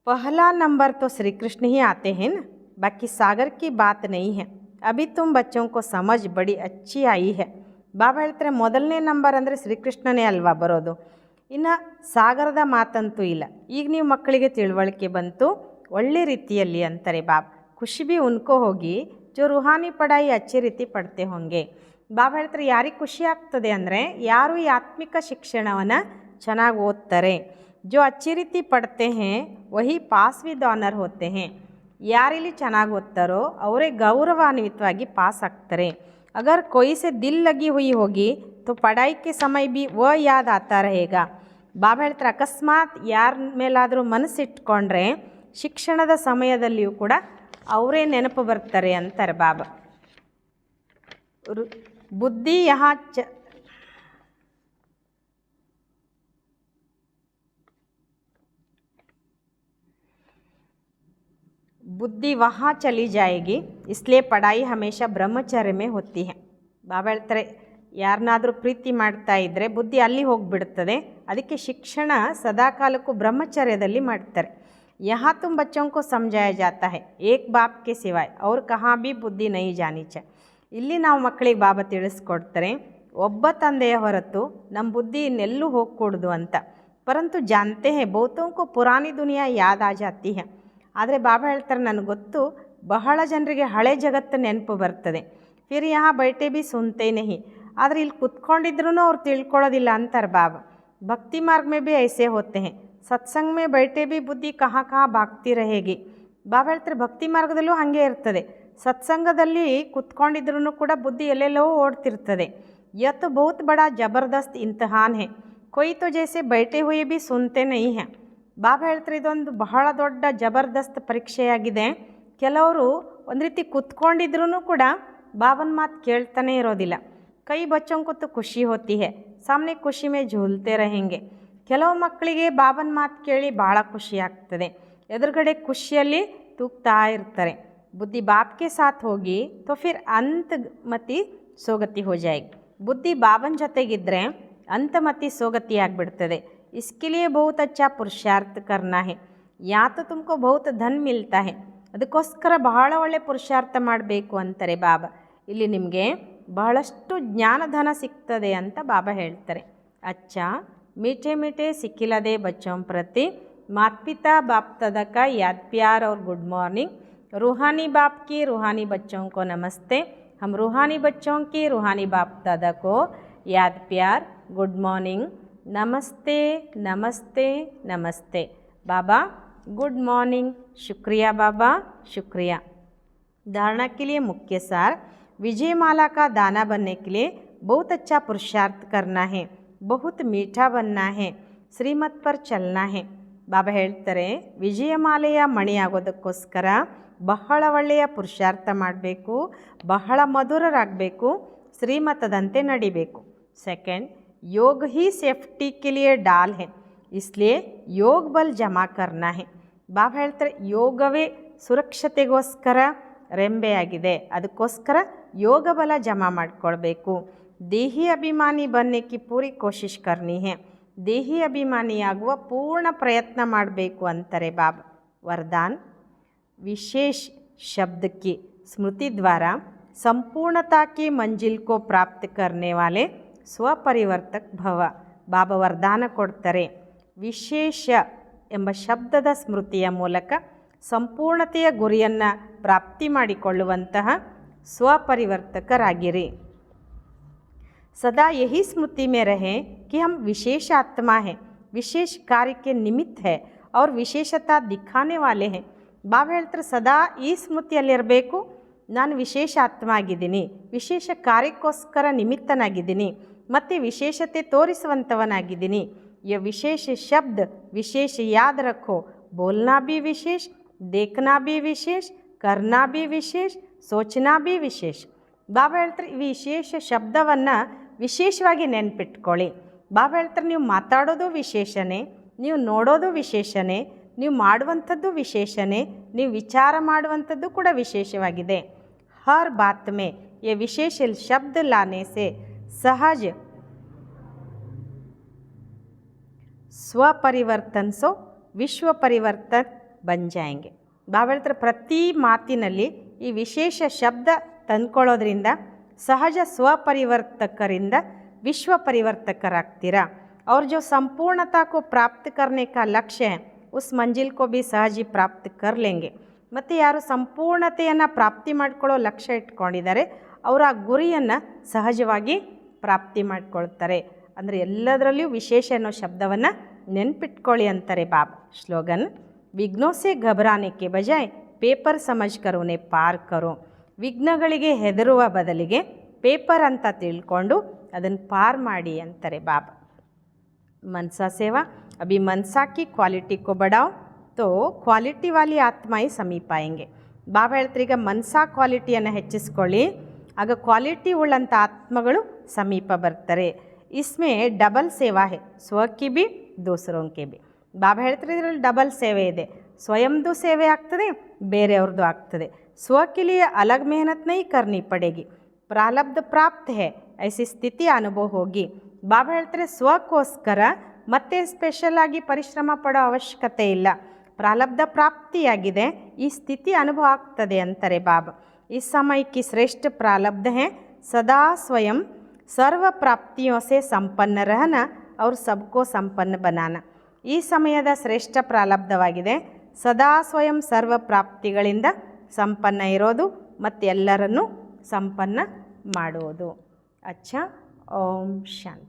ಪಹಲಾ ನಂಬರ್ ತೋ ಶ್ರೀಕೃಷ್ಣ ಹಿ ಆತೆ ಹೇ ನ, ಬಾಕಿ ಸಾಗರ್ ಕಿ ಬಾತ್ ನೈ ಹೇ. ಅಭಿ ತುಮ್ ಬಚ್ಚೋಂ ಕೋ ಸಮಜ್ ಬಡಿ ಅಚ್ಚಿ ಆಯಿ ಹೇ. ಬಾಬಾ ಹೇಳ್ತಾರೆ ಮೊದಲನೇ ನಂಬರ್ ಅಂದರೆ ಶ್ರೀಕೃಷ್ಣನೇ ಅಲ್ವಾ ಬರೋದು, ಇನ್ನು ಸಾಗರದ ಮಾತಂತೂ ಇಲ್ಲ. ಈಗ ನೀವು ಮಕ್ಕಳಿಗೆ ತಿಳುವಳಿಕೆ ಬಂತು ಒಳ್ಳೆ ರೀತಿಯಲ್ಲಿ ಅಂತಾರೆ ಬಾಬಾ. ಖುಷಿ ಭೀ ಉನ್ಕೋ ಹೋಗಿ ಜೋ ರುಹಾನಿ ಪಡಾಯಿ ಅಚ್ಚಿ ರೀತಿ ಪಡ್ತೆ ಹೋಂಗೆ. ಬಾಬಾ ಹೇಳ್ತಾರೆ ಯಾರಿಗೆ ಖುಷಿ ಆಗ್ತದೆ ಅಂದರೆ ಯಾರು ಈ ಆತ್ಮಿಕ ಶಿಕ್ಷಣವನ್ನು ಚೆನ್ನಾಗಿ ಓದ್ತಾರೆ. ಜೋ ಅಚ್ಚಿ ರೀತಿ ಪಡ್ತೆ ಹೇ ವಹಿ ಪಾಸ್ ವಿದ್ ಆನರ್ ಹೋತೆ ಹೇ. ಯಾರಿಲ್ಲಿ ಚೆನ್ನಾಗಿ ಓದ್ತಾರೋ ಅವರೇ ಗೌರವಾನ್ವಿತವಾಗಿ ಪಾಸ್ ಆಗ್ತಾರೆ. ಅಗರ್ ಕೊಯ್ ಸೆ ದಿಲ್ ಲಗಿ ಹುಯಿ ಹೋಗಿ ತೋ ಪಢಾಯಿ ಕೆ ಸಮಯ ಭೀ ವ ಯಾದ್ ಆತಾ रहेगा. ಬಾಬಾ ಹೇಳ್ತಾರೆ ಅಕಸ್ಮಾತ್ ಯಾರ ಮೇಲಾದರೂ ಮನಸ್ಸಿಟ್ಕೊಂಡ್ರೆ ಶಿಕ್ಷಣದ ಸಮಯದಲ್ಲಿಯೂ ಕೂಡ ಅವರೇ ನೆನಪು ಬರ್ತಾರೆ ಅಂತಾರೆ ಬಾಬಾ. ಬುದ್ಧಿ ಯಹಾ बुद्धि वहाँ चली जाएगी, इसलिए पढ़ाई हमेशा ब्रह्मचर्य में होती है. ಬಾಬಾ ಹೇಳ್ತಾರೆ, ಯಾರನ್ನಾದರೂ ಪ್ರೀತಿ ಮಾಡ್ತಾ ಇದ್ದರೆ ಬುದ್ಧಿ ಅಲ್ಲಿ ಹೋಗಿಬಿಡ್ತದೆ, ಅದಕ್ಕೆ ಶಿಕ್ಷಣ ಸದಾಕಾಲಕ್ಕೂ ಬ್ರಹ್ಮಚರ್ಯದಲ್ಲಿ ಮಾಡ್ತಾರೆ. यहाँ तुम बच्चों को समझाया जाता है एक बाप के सिवाय और कहाँ भी बुद्धि नहीं जानी चाहिए. ಇಲ್ಲಿ ನಾವು ಮಕ್ಕಳಿಗೆ ಬಾಬಾ ತಿಳಿಸ್ಕೊಡ್ತಾರೆ, ಒಬ್ಬ ತಂದೆಯ ಹೊರತು ನಮ್ಮ ಬುದ್ಧಿ ಇನ್ನೆಲ್ಲೂ ಹೋಗಕೂಡ್ದು ಅಂತ. ಪರಂತು ಜಾನ್ತೆ ಹೇ ಬಹುತೋं को पुरानी दुनिया याद आ जाती है. ಆದರೆ ಬಾಬಾ ಹೇಳ್ತಾರೆ, ನನಗೆ ಗೊತ್ತು ಬಹಳ ಜನರಿಗೆ ಹಳೆ ಜಗತ್ತು ನೆನಪು ಬರ್ತದೆ. ಫಿರ್ यहाँ बैठे भी सुनते नहीं. ಆದರೆ ಇಲ್ಲಿ ಕುತ್ಕೊಂಡಿದ್ರೂ ಅವ್ರು ತಿಳ್ಕೊಳ್ಳೋದಿಲ್ಲ ಅಂತಾರೆ ಬಾಬಾ. ಭಕ್ತಿ ಮಾರ್ಗ में भी ऐसे होते हैं. सत्संग में बैठे भी बुद्धि कहाँ कहाँ भागती रहेगी. ಬಾಬಾ ಹೇಳ್ತಾರೆ, ಭಕ್ತಿ ಮಾರ್ಗದಲ್ಲೂ ಹಾಗೆ ಇರ್ತದೆ. ಸತ್ಸಂಗದಲ್ಲಿ ಕುತ್ಕೊಂಡಿದ್ರೂ ಕೂಡ ಬುದ್ಧಿ ಎಲ್ಲೆಲ್ಲೋ ಓಡ್ತಿರ್ತದೆ. यह तो बहुत बड़ा ज़बरदस्त इम्तिहान है, कोई तो जैसे बैठे हुए भी सुनते नहीं हैं. ಬಾಬಾ ಹೇಳ್ತಾರೆ, ಇದೊಂದು ಬಹಳ ದೊಡ್ಡ ಜಬರ್ದಸ್ತ್ ಪರೀಕ್ಷೆಯಾಗಿದೆ. ಕೆಲವರು ಒಂದು ರೀತಿ ಕುತ್ಕೊಂಡಿದ್ರೂ ಕೂಡ ಬಾಬನ ಮಾತು ಕೇಳ್ತಾನೆ ಇರೋದಿಲ್ಲ. ಕೈ ಬಚ್ಚೋं को तो ಖುಷಿ होती है, सामने ಖುಷಿ में झूलते रहेंगे. ಕೆಲವು ಮಕ್ಕಳಿಗೆ ಬಾಬನ ಮಾತು ಕೇಳಿ ಭಾಳ ಖುಷಿ ಆಗ್ತದೆ, ಎದುರುಗಡೆ ಖುಷಿಯಲ್ಲಿ ತೂಗ್ತಾ ಇರ್ತಾರೆ. ಬುದ್ಧಿ ಬಾಪ್ ಕೆ ಸಾಥ್ ಹೋಗಿ तो फिर ಅಂತಮತಿ ಸೋಗತಿ हो जाएगी. ಬುದ್ಧಿ ಬಾಬನ ಜೊತೆಗಿದ್ದರೆ ಅಂತಮತಿ ಸೋಗತಿ ಆಗಿಬಿಡ್ತದೆ. इसके लिए बहुत अच्छा पुरुषार्थ करना है. या तो तुमको बहुत धन मिलता है, ಅದಕ್ಕೋಸ್ಕರ ಬಹಳ ಒಳ್ಳೆ ಪುರುಷಾರ್ಥ ಮಾಡಬೇಕು ಅಂತಾರೆ ಬಾಬಾ. ಇಲ್ಲಿ ನಿಮಗೆ ಬಹಳಷ್ಟು ಜ್ಞಾನಧನ ಸಿಗ್ತದೆ ಅಂತ ಬಾಬಾ ಹೇಳ್ತಾರೆ. ಅಚ್ಚಾ मीठे मीठे सिखिलदे बच्चों प्रति माता पिता बाप दादा का याद प्यार और गुड मॉर्निंग. रूहानी बाप की रूहानी बच्चों को नमस्ते. हम रूहानी बच्चों की रूहानी बाप दादा को याद प्यार गुड मॉर्निंग. नमस्ते नमस्ते नमस्ते. बाबा गुड मॉर्निंग. शुक्रिया बाबा, शुक्रिया. धारणा के लिए मुख्य सार, विजयमाला का दाना बनने के लिए बहुत अच्छा पुरुषार्थ करना है, बहुत मीठा बनना है, ಶ್ರೀಮತ್ ಪರ್ ಚಲನಾ ಹೇ. ಬಾಬಾ ಹೇಳ್ತಾರೆ, ವಿಜಯಮಾಲೆಯ ಮಣಿ ಆಗೋದಕ್ಕೋಸ್ಕರ ಬಹಳ ಒಳ್ಳೆಯ ಪುರುಷಾರ್ಥ ಮಾಡಬೇಕು, ಬಹಳ ಮಧುರರಾಗಬೇಕು, ಶ್ರೀಮತದಂತೆ ನಡಿಬೇಕು. ಸೆಕೆಂಡ್, योग ही सेफ्टी के लिए डाल है, इसलिए योग बल जमा करना है. ಬಾಬಾ ಹೇಳ್ತಾರೆ, ಯೋಗವೇ ಸುರಕ್ಷತೆಗೋಸ್ಕರ ರೆಂಬೆಯಾಗಿದೆ, ಅದಕ್ಕೋಸ್ಕರ ಯೋಗ ಬಲ ಜಮಾ ಮಾಡಿಕೊಳ್ಬೇಕು. ದೇಹಿ ಅಭಿಮಾನಿ बनने की पूरी कोशिश करनी है. ದೇಹಿ ಅಭಿಮಾನಿಯಾಗುವ ಪೂರ್ಣ ಪ್ರಯತ್ನ ಮಾಡಬೇಕು ಅಂತಾರೆ ಬಾಬಾ. वरदान, विशेष शब्द की स्मृति द्वारा संपूर्णता की मंजिल को प्राप्त करने वाले ಸ್ವಪರಿವರ್ತಕ ಭವ. ಬಾಬಾ ವರದಾನ ಕೊಡ್ತಾರೆ, ವಿಶೇಷ ಎಂಬ ಶಬ್ದದ ಸ್ಮೃತಿಯ ಮೂಲಕ ಸಂಪೂರ್ಣತೆಯ ಗುರಿಯನ್ನು ಪ್ರಾಪ್ತಿ ಮಾಡಿಕೊಳ್ಳುವಂತಹ ಸ್ವಪರಿವರ್ತಕರಾಗಿರಿ. सदा यही स्मृति में रहें कि हम विशेष आत्मा हैं, विशेष कार्य के निमित्त है और विशेषता दिखाने वाले हैं. ಬಾಬಾ ಹೇಳ್ತಾರೆ, ಸದಾ ಈ ಸ್ಮೃತಿಯಲ್ಲಿರಬೇಕು, ನಾನು ವಿಶೇಷ ಆತ್ಮ ಆಗಿದ್ದೀನಿ, ವಿಶೇಷ ಕಾರ್ಯಕ್ಕೋಸ್ಕರ ನಿಮಿತ್ತನಾಗಿದ್ದೀನಿ ಮತ್ತು ವಿಶೇಷತೆ ತೋರಿಸುವಂಥವನಾಗಿದ್ದೀನಿ. ये विशेष शब्द विशेष याद रखो, बोलना भी विशेष, देखना भी विशेष, करना भी विशेष, सोचना भी विशेष. ಬಾಬಾ ಹೇಳ್ತಾರೆ, ಈ ವಿಶೇಷ ಶಬ್ದವನ್ನು ವಿಶೇಷವಾಗಿ ನೆನ್ಪಿಟ್ಕೊಳ್ಳಿ. ಬಾಬಾ ಹೇಳ್ತಾರೆ, ನೀವು ಮಾತಾಡೋದು ವಿಶೇಷನೇ, ನೀವು ನೋಡೋದು ವಿಶೇಷನೇ, ನೀವು ಮಾಡುವಂಥದ್ದು ವಿಶೇಷನೇ, ನೀವು ವಿಚಾರ ಮಾಡುವಂಥದ್ದು ಕೂಡ ವಿಶೇಷವಾಗಿದೆ. हर बात में ये विशेष शब्द लाने से सहज ಸ್ವಪರಿವರ್ತನ್ ಸೋ ವಿಶ್ವ ಪರಿವರ್ತನ್ ಬನ್ ಜಾಯೆಂಗೆ. ಬಾಬಾ ಹೇಳ್ತಾರೆ, ಪ್ರತಿ ಮಾತಿನಲ್ಲಿ ಈ ವಿಶೇಷ ಶಬ್ದ ತಂದ್ಕೊಳ್ಳೋದ್ರಿಂದ ಸಹಜ ಸ್ವಪರಿವರ್ತಕರಿಂದ विश्व परिवर्तकराग्तीरा. और जो संपूर्णता को प्राप्त करने का लक्ष्य है उस मंजिल को भी सहज ही प्राप्त कर लेंगे. ಮತ್ತು ಯಾರು ಸಂಪೂರ್ಣತೆಯನ್ನು ಪ್ರಾಪ್ತಿ ಮಾಡ್ಕೊಳ್ಳೋ ಲಕ್ಷ್ಯ ಇಟ್ಕೊಂಡಿದ್ದಾರೆ ಅವರು ಆ ಗುರಿಯನ್ನು ಸಹಜವಾಗಿ ಪ್ರಾಪ್ತಿ ಮಾಡ್ಕೊಳ್ತಾರೆ. ಅಂದರೆ ಎಲ್ಲದರಲ್ಲಿಯೂ ವಿಶೇಷ ಅನ್ನೋ ಶಬ್ದವನ್ನು ನೆನ್ಪಿಟ್ಕೊಳ್ಳಿ ಅಂತಾರೆ ಬಾಬಾ. ಸ್ಲೋಗನ್, ವಿಘ್ನೋ ಸೆ ಘಬರಾನೆ ಕೆ ಬಜಾಯ್ ಪೇಪರ್ ಸಮಜ್ ಕರ್ ಉನ್ಹೇ ಪಾರ್ ಕರೋ. ವಿಘ್ನಗಳಿಗೆ ಹೆದರುವ ಬದಲಿಗೆ ಪೇಪರ್ ಅಂತ ತಿಳ್ಕೊಂಡು ಅದನ್ನು ಪಾರ್ ಮಾಡಿ ಅಂತಾರೆ ಬಾಬಾ. मनसा सेवा, अभी मनसा की क्वालिटी को बढ़ाओ तो क्वालिटी वाली आत्मा ही समीप आएंगे. ಬಾಬಾ ಹೇಳ್ತಾರೆ, ಈಗ ಮನ್ಸಾ ಕ್ವಾಲಿಟಿಯನ್ನು ಹೆಚ್ಚಿಸ್ಕೊಳ್ಳಿ, ಆಗ ಕ್ವಾಲಿಟಿ ಉಳ್ಳಂಥ ಆತ್ಮಗಳು ಸಮೀಪ ಬರ್ತಾರೆ. ಇಸ್ಮೇ ಡಬಲ್ ಸೇವಾ ಹೇ, ಸ್ವಕ್ಕೆ ಬಿ ದೂಸರೋಂ ಕೆ ಬಿ. ಬಾಬಾ ಹೇಳ್ತಾರೆ, ಇದರಲ್ಲಿ ಡಬಲ್ ಸೇವೆ ಇದೆ, ಸ್ವಯಂದು ಸೇವೆ ಆಗ್ತದೆ, ಬೇರೆಯವ್ರದ್ದು ಆಗ್ತದೆ. स्व के लिए अलग मेहनत नहीं करनी पड़ेगी, ಪ್ರಾರಬ್ಧ ಪ್ರಾಪ್ತ है ऐसी ಸ್ಥಿತಿ ಅನುಭವ ಹೋಗಿ. ಬಾಬಾ ಹೇಳ್ತಾರೆ ಸ್ವಕ್ಕೋಸ್ಕರ ಮತ್ತೆ ಸ್ಪೆಷಲ್ ಆಗಿ ಪರಿಶ್ರಮ ಪಡೋ ಅವಶ್ಯಕತೆ ಇಲ್ಲ, ಪ್ರಾರಬ್ಧ ಪ್ರಾಪ್ತಿಯಾಗಿದೆ, ಈ ಸ್ಥಿತಿ ಅನುಭವ ಆಗ್ತದೆ ಅಂತಾರೆ ಬಾಬಾ. इस समय की श्रेष्ठ प्रारब्ध है सदा स्वयं सर्व प्राप्तियों से संपन्न रहना और सबको संपन्न बनाना. ಈ ಸಮಯದ ಶ್ರೇಷ್ಠ ಪ್ರಾರಬ್ಧವಾಗಿದೆ ಸದಾ ಸ್ವಯಂ ಸರ್ವ ಪ್ರಾಪ್ತಿಗಳಿಂದ ಸಂಪನ್ನ ಇರೋದು ಮತ್ತು ಎಲ್ಲರನ್ನೂ ಸಂಪನ್ನ ಮಾಡುವುದು. ಅಚ್ಚಾ, ಓಂ ಶಾಂತಿ.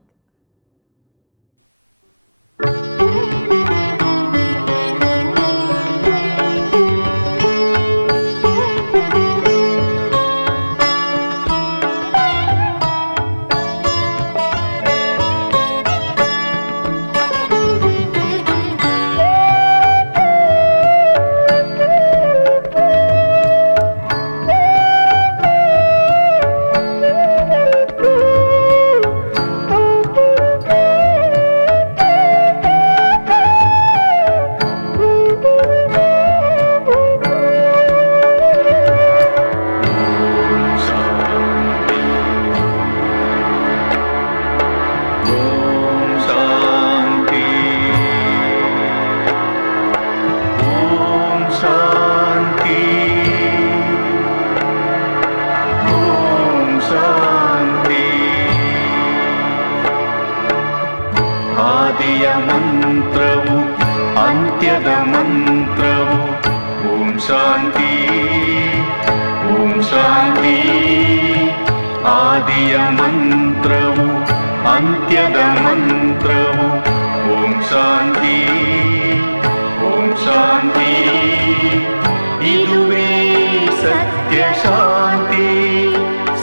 ಆದಿಯ ಮಂತ್ರವು ಅಂತ್ಯದ ಮಂತ್ರವು ಓಂ ಶಾಂತಿ ಓಂ ಶಾಂತಿ. ಆದಿಯ ಮಂತ್ರವು ಅಂತ್ಯದ ಮಂತ್ರವು ಓಂ ಶಾಂತಿ ಓಂ ಶಾಂತಿ. ಇದುವೇ ಸತ್ಯ ಶಾಂತಿ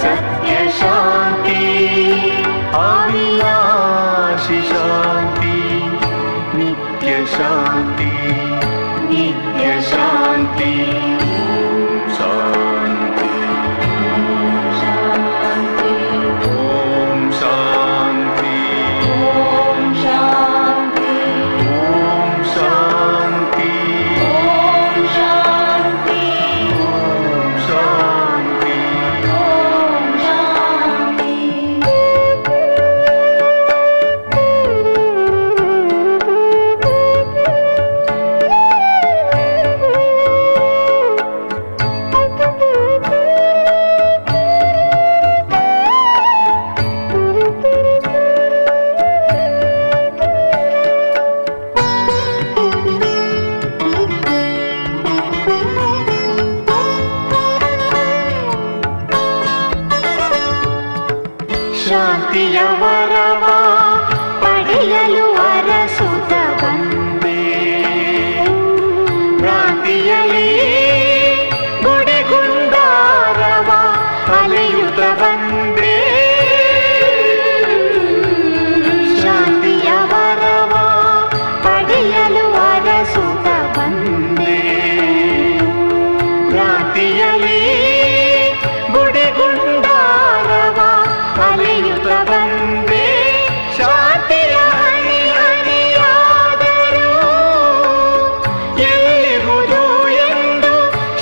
ಸತ್ಯ ಶಾಂತಿ ಅವಿನಾಶಿ ಶಾಂತಿ ನಿತ್ಯ ಶಾಂತಿ ನಿತ್ಯ ಶಾಂತಿ. ಶಾಂತಿ ಶಾಂತಿ ಓಂ ಶಾಂತಿ ಓಂ ಶಾಂತಿ ಓಂ ಶಾಂತಿ ಓಂ ಶಾಂತಿ ಓಂ ಶಾಂತಿ ಓಂ ಶಾಂತಿ. ಶಾಂತಿಯ ವರವ ಪಡೆಯಲು ಅರಸುತ್ತ ಬಂದೆ, ಭ್ರಾಂತಿಯಲ್ಲಿ ಗುಡಿಗುಂಡಾರವ ಅಲೆಯುತ್ತ ಬಂದೆ. ಶಾಂತಿಯ ವರವ ಪಡೆಯಲು ಅರಸುತ್ತ ಬಂದೆ, ಭ್ರಾಂತಿಯಲ್ಲಿ ಗುಡಿಗುಂಡಾರವ ಅಲೆಯುತ್ತ ಬಂದೆ. ಶಾಂತಿಯ ಹನಿ ಹನಿಯಾದರೂ ಎಲ್ಲಿರುವುದು ಎಂದು,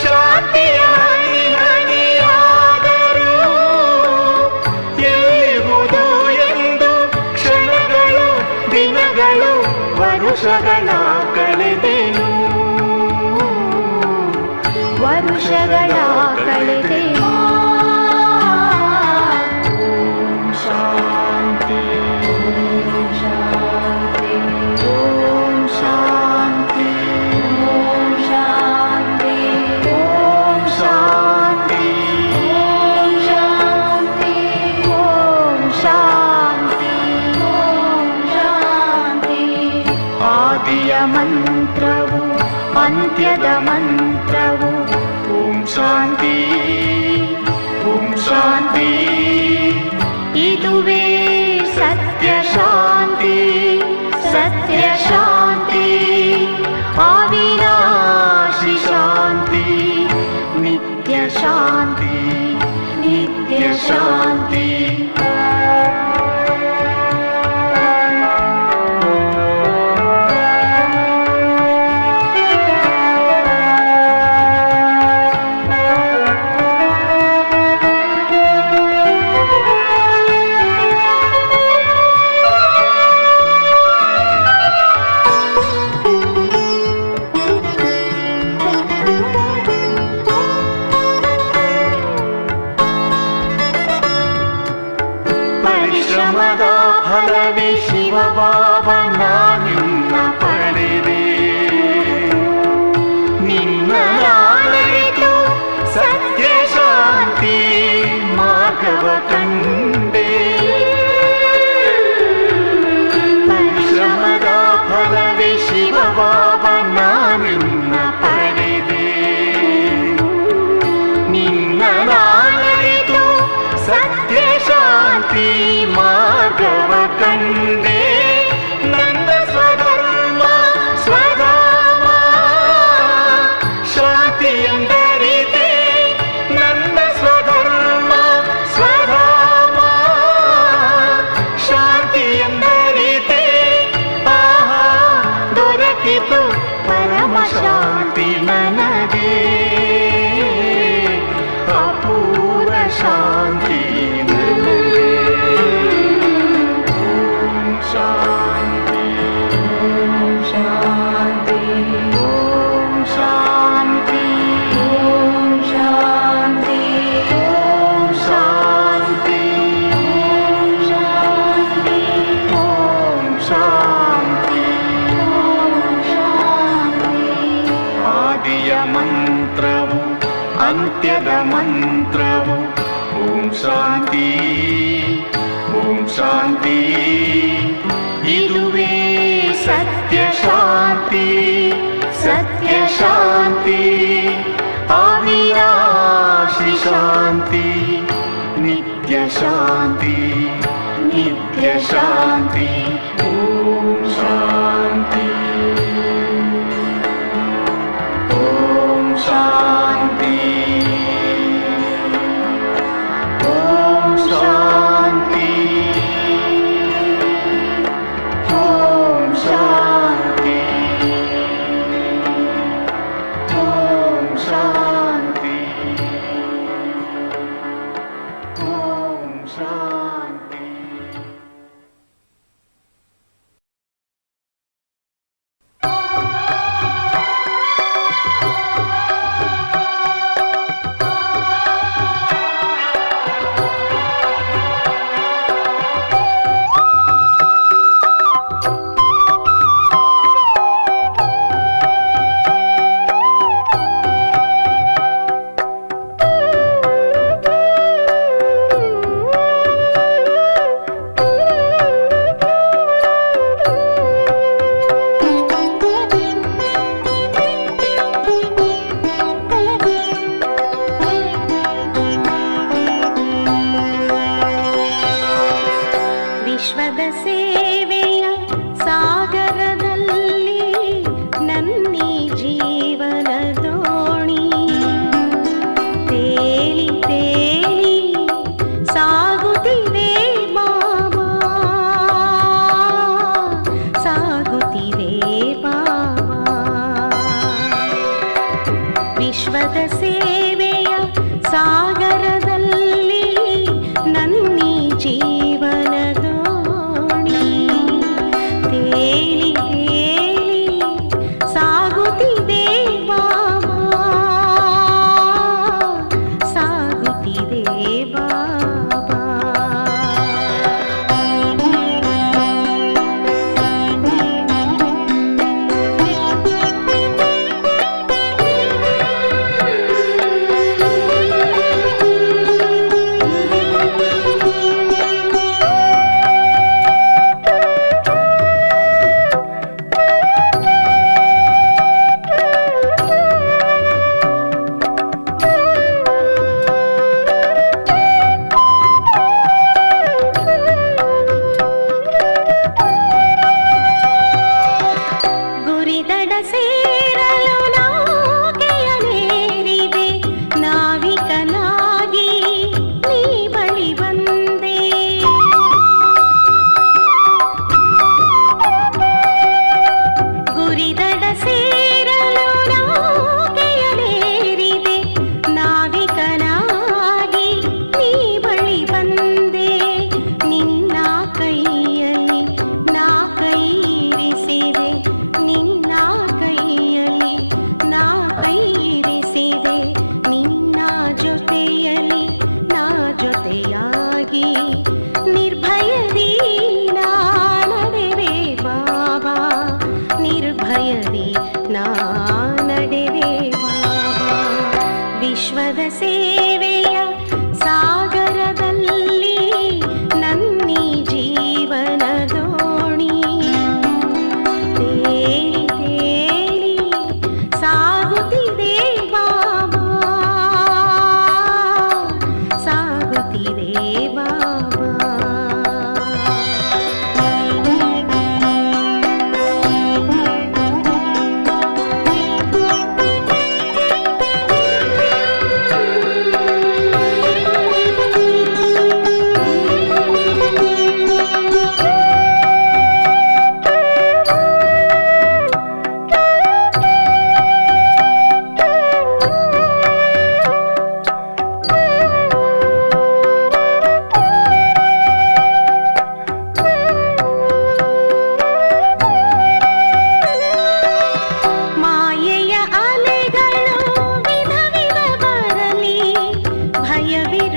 ಶಾಂತಿಯ ಹನಿ ಹನಿಯಾದರೂ ಎಲ್ಲಿರುವುದು ಎಂದು ಕ್ಷಣಗಳು ದಿನಗಳು ವರುಷಗಳ ಕಳೆದೆನು, ವರುಷಗಳ ಕಳೆದೆನು. ಶಾಂತಿ ಓಂ ಶಾಂತಿ ಓಂ ಶಾಂತಿ ಓಂ ಶಾಂತಿ ಓಂ ಶಾಂತಿ ಓಂ ಶಾಂತಿ ಓಂ ಶಾಂತಿ ಓಂ ಶಾಂತಿ. ಆದಿಯ ಮಂತ್ರವು ಅಂತ್ಯದ ಮಂತ್ರವು ಓಂ ಶಾಂತಿ ಓಂ ಶಾಂತಿ. ಇದುವೇ ಸತ್ಯ ಶಾಂತಿ ಸತ್ಯ ಶಾಂತಿ ಅವಿನಾಶಿ ಶಾಂತಿ ನಿತ್ಯ ಶಾಂತಿ ನಿತ್ಯ ಶಾಂತಿ. ಫಲವೇ ಶಿವ ಬಾಬಾ ನಿನ್ನ ಪಡೆದೆ. ನಿನ್ನ ನಾನರಿತು ಸತ್ಯ ಶಾಂತಿ ಮಾರ್ಗವ ಕಂಡೆ. ಪರಿಶ್ರಮದ ಫಲವೇ ಶಿವ ಬಾಬಾ ನಿನ್ನ ಪಡೆದೆ. ನಿನ್ನ ನಾನರಿತು ಸತ್ಯ ಶಾಂತಿ ಮಾರ್ಗವ ಕಂಡೆ. ನನ್ನ ಸ್ವಧರ್ಮ ಸ್ವಧಾಮ ಶಾಂತಿ ಎಂದರಿತೆ. ನನ್ನ ಸ್ವಧರ್ಮ ಸ್ವಧಾಮ ಶಾಂತಿ ಎಂದರಿತೆ. ಆಹಾ ದೊರಕಿತು ಪರಮ ಶಾಂತಿ ನನಗೆ. ಅಪೂರ್ವ ಶಾಂತಿ ನನಗೆ. ಓಂ ಶಾಂತಿ ಓಂ ಶಾಂತಿ ಓಂ ಶಾಂತಿ ಓಂ ಶಾಂತಿ ಓಂ ಶಾಂತಿ ಓಂ ಶಾಂತಿ ಓಂ ಶಾಂತಿ ಓಂ ಶಾಂತಿ. ಆದಿಯ ಮಂತ್ರವು ಅಂತ್ಯದ ಮಂತ್ರವು ಓಂ ಶಾಂತಿ ಓಂ ಶಾಂತಿ. ಇದುವೇ ಸತ್ಯ ಶಾಂತಿ ಸತ್ಯ ಶಾಂತಿ. ಅವಿನಾಶಿ ಶಾಂತಿ ನಿತ್ಯ ಶಾಂತಿ ನಿತ್ಯ ಶಾಂತಿ. ಓಂ ಶಾಂತಿ ಓಂ ಶಾಂತಿ ಓಂ ಶಾಂತಿ ಓಂ ಶಾಂತಿ ಓಂ ಶಾಂತಿ ಓಂ ಶಾಂತಿ. ವಿಶ್ವದ ಸೇವೆಯ ಸಾಗರದಲ್ಲಿ ನನ್ನಿ ಜೀವನ ದೋಣಿ ತೇಲಿ ತೇಲಿ ಸಾಗುತ್ತಿದೆ ಬಾಬಾ ಸಾಗುತ್ತಿದೆ ಬಾಬಾ. ವಿಶ್ವದ ಸೇವೆಯ ಸಾಗರದಲ್ಲಿ ನನ್ನಿ ಜೀವನ ದೋಣಿ ತೇಲಿ ತೇಲಿ ಸಾಗುತ್ತಿದೆ ಬಾಬಾ ಸಾಗುತ್ತಿದೆ ಬಾಬಾ.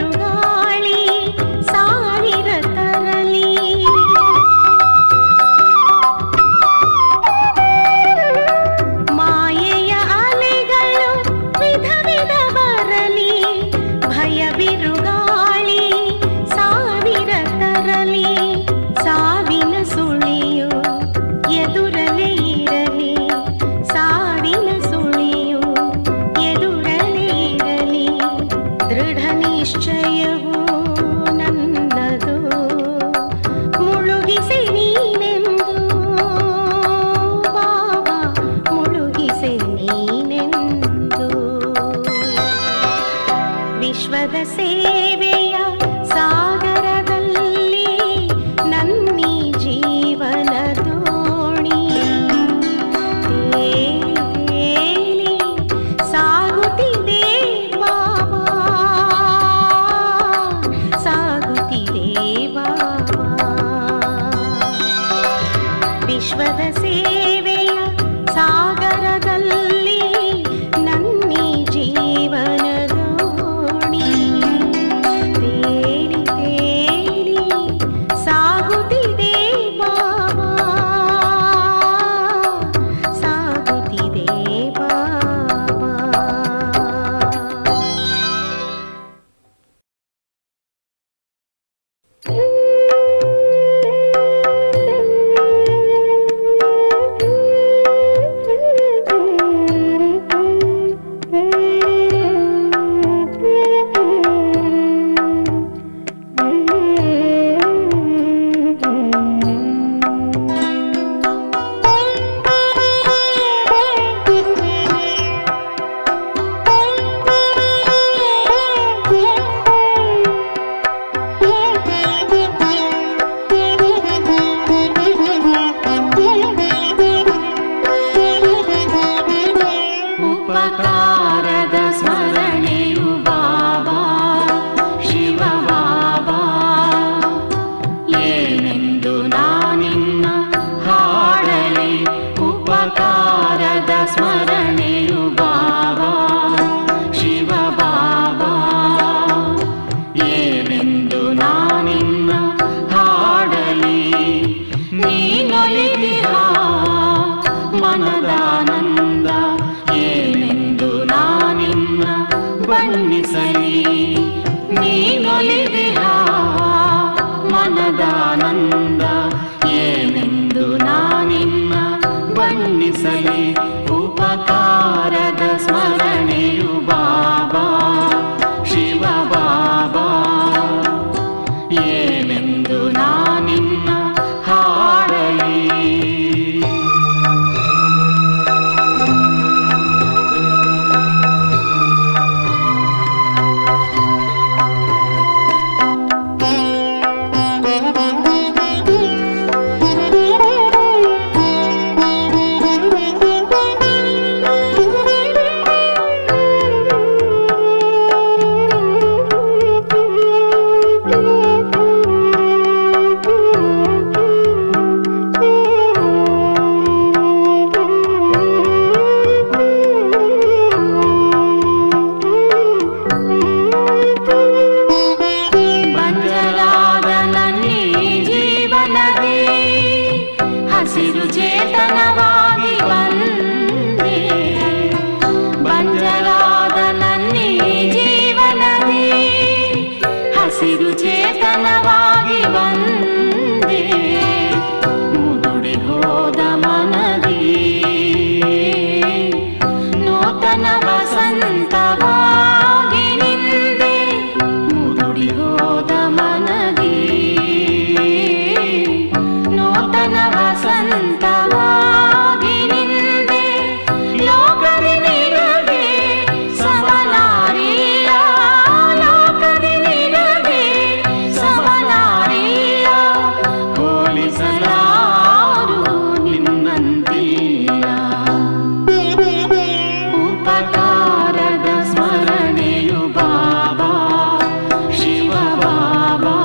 ಬಿರುಗಾಳಿ ಸಾವಿರ ತರಲಿ, ಮಾಯೆಯ ಅಲೆಗಳು ವಿಧ ವಿಧ ಬರಲಿ, ಭಯ ಬಿರುಗಾಳಿ ಸಾವಿರ ತರಲಿ, ಸಾವಿನ ಸುಳಿಯು ಎದುರಲೇ ಇರಲಿ, ಸಾವಿನ ಸುಳಿಯು ಎದುರಲೇ ಇರಲಿ, ದೃಢ ನಿಶ್ಚಯವು ನನ್ನದು ಮುಳುಗಿಸಿ ನೀನೆಂದು, ಬಾಬಾ ಮುಳುಗಿಸಿ ನೀನೆಂದು. ವಿಶ್ವದ ಸೇವೆಯ ಸಾಗರದಲ್ಲಿ ನನ್ನೀ ಜೀವನ ದೋಣಿ ತೇಲಿ ಸಾಗುತ್ತಿದೆ ಬಾಬಾ, ಸಾಗುತ್ತಿದೆ ಬಾಬಾ. ವಿಶ್ವದ ಸೇವೆಯ ಸಾಗರದಲ್ಲಿ ನನ್ನೀ ಜೀವನ ದೋಣಿ ತೇಲಿ ತೇಲಿ ಸಾಗುತ್ತಿದೆ ಬಾಬಾ, ಸಾಗುತ್ತಿದೆ ಬಾಬಾ. ಉಪಕಾರದ ಸ್ಮರಣೆಯು ಬಾಬಾ ಶಿವ ಬಾಬಾ, ಏನೆಂದು ನಾನಿನ್ನ ಹಾಡಲಿ. ಉಪಕಾರದ ಸ್ಮರಣೆಯು ಬಾಬಾ ಶಿವ ಬಾಬಾ, ಏನೆಂದು ನಾನಿನ್ನ ಹಾಡಲಿ. ನೀನೊಲಿದಿಹ ಮನದಾನಂದ, ಏನೆಂದು ನಾನಿನ್ನ ಬಣ್ಣಿಸಲಿ. ನೀನೊಲಿದಿಹ ಮನದಾನಂದ, ಏನೆಂದು ನಾನಿನ್ನ ಬಣ್ಣಿಸಲಿ. ಉಪಕಾರದ ಸ್ಮರಣೆಯು ಬಾಬಾ ಶಿವ ಬಾಬಾ, ಏನೆಂದು ನಾನಿನ್ನ ಹಾಡಲಿ. ಬಂಜರಾದ ನನ್ನೀ ಜೀವನದಿ ಹಸಿರು ಚೇತನವಾಗಿ ಬಂದೆ. ಬಂಜರಾದ ನನ್ನೀ ಜೀವನದಿ ಹಸಿರು ಚೇತನವಾಗಿ ಬಂದೆ. ಮುದುಡಿ ಹೋದ ಮನದಿ ನೂತನ ವಸಂತವಾಗಿ ನಿಂದೆ. ಮುದುಡಿ ಹೋದ ಮನದಿ ನೂತನ ವಸಂತವಾಗಿ ನಿಂದೆ. ಲೋಕದಿ ನಿನಗೆ ಸಮನಾರಿಲ್ಲ, ಲೋಕದಿ ನಿನಗೆ ಸಮನಾರಿಲ್ಲ, ಹೋಲಿಸಲಾರು ನಿನ್ನಂತಿಲ್ಲ. ಉಪಕಾರದ ಸ್ಮರಣೆಯು ಬಾಬಾ ಶಿವ ಬಾಬಾ,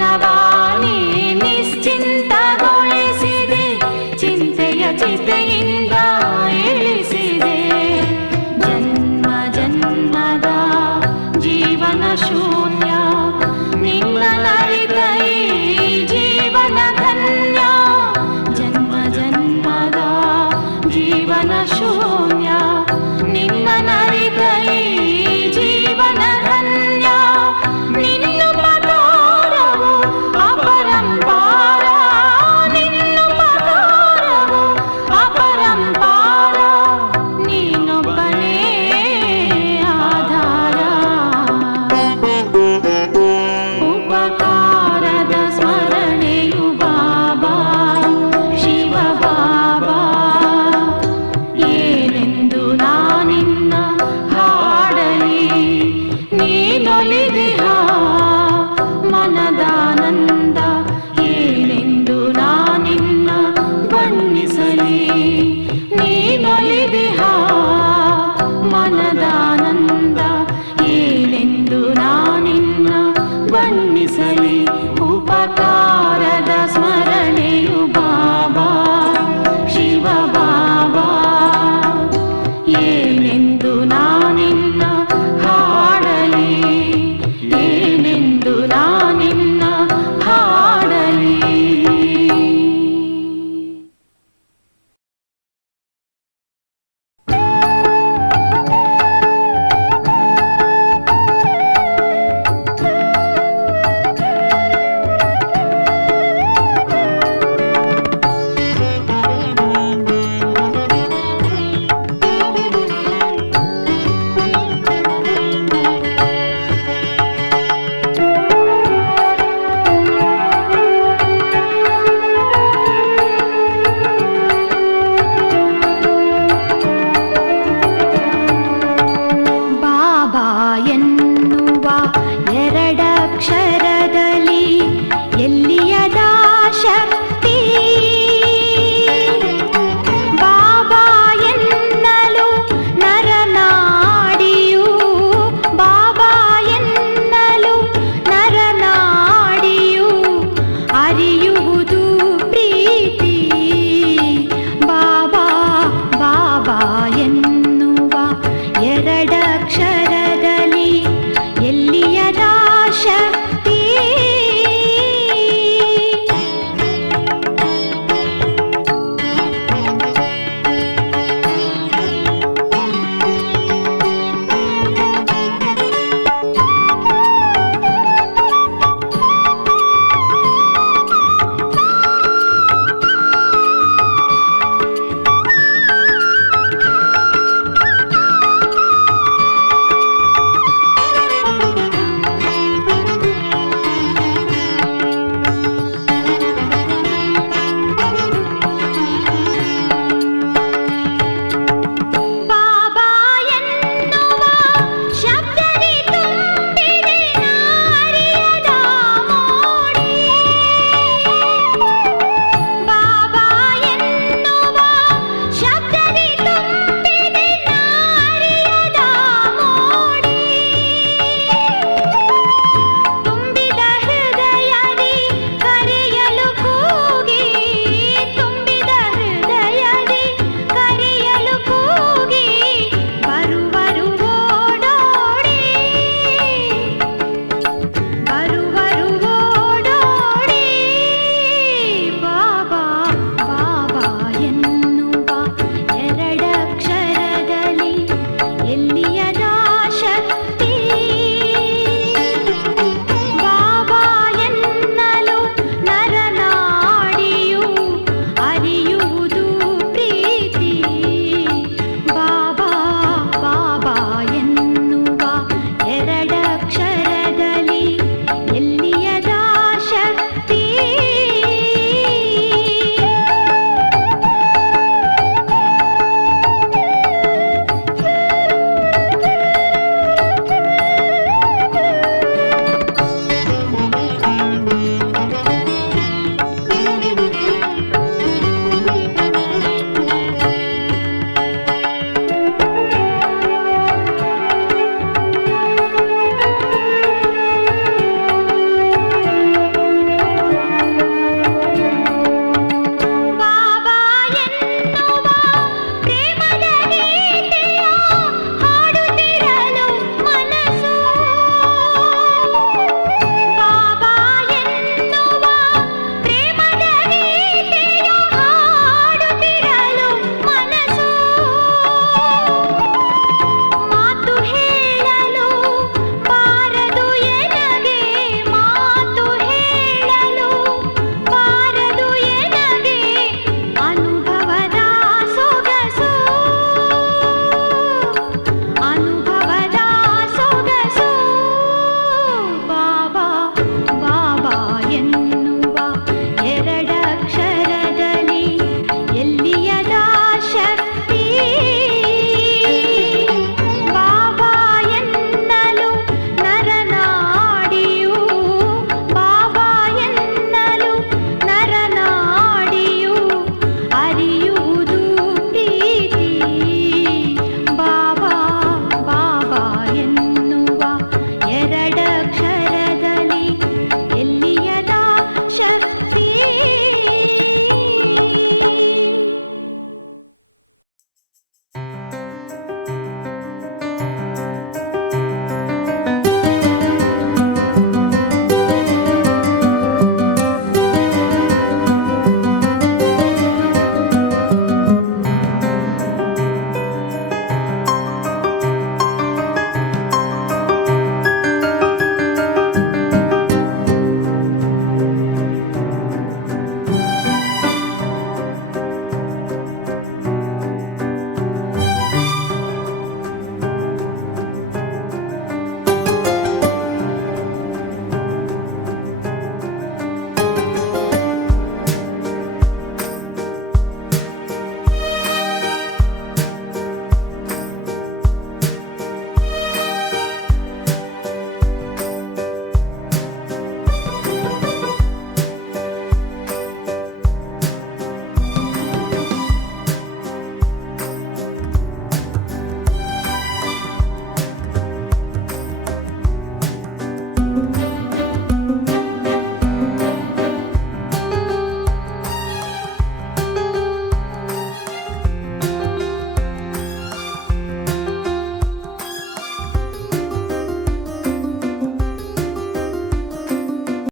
ಮನವಾನಿ ನಿಶ್ಚಿಂತಗೊಳಿಸಿದೆ, ಚಿಂತೆಯ ಚಿತೆಯಿಂದ ಇಳಿಸಿದೆ. ಜನ್ಮ ಜನ್ಮದ ಜೀವನ ಶೂನ್ಯ, ನಿನ್ನ ನರಿತ ಈ ಜೀವನ ಧನ್ಯ. ಜನ್ಮ ಜನ್ಮದ ಜೀವನ ಶೂನ್ಯ, ನಿನ್ನ ನರಿತ ಈ ಜೀವನ ಧನ್ಯ. ನಿನ್ನುಪಕಾರವು ಅಪರಂಪಾರ, ನಿನ್ನುಪಕಾರವು ಅಪರಂಪಾರ, ನೀನೊಬ್ಬನೇ ಆಧಾರ. ಉಪಕಾರದ ಸ್ಮರಣೆಯು ಬಾಬಾ ಶಿವ ಬಾಬಾ, ಏನೆಂದು ನಾನಿನ್ನ ಹಾಡಲಿ. ನೀನೊಲಿದಿಹ ಮನದಾನಂದ, ಏನೆಂದು ನಾನಿನ್ನ ಬಣ್ಣಿಸಲಿ. ನೀನೊಲಿದಿಹ ಮನದಾನಂದ, ಏನೆಂದು ನಾನಿನ್ನ ಬಣ್ಣಿಸಲಿ. ಉಪಕಾರದ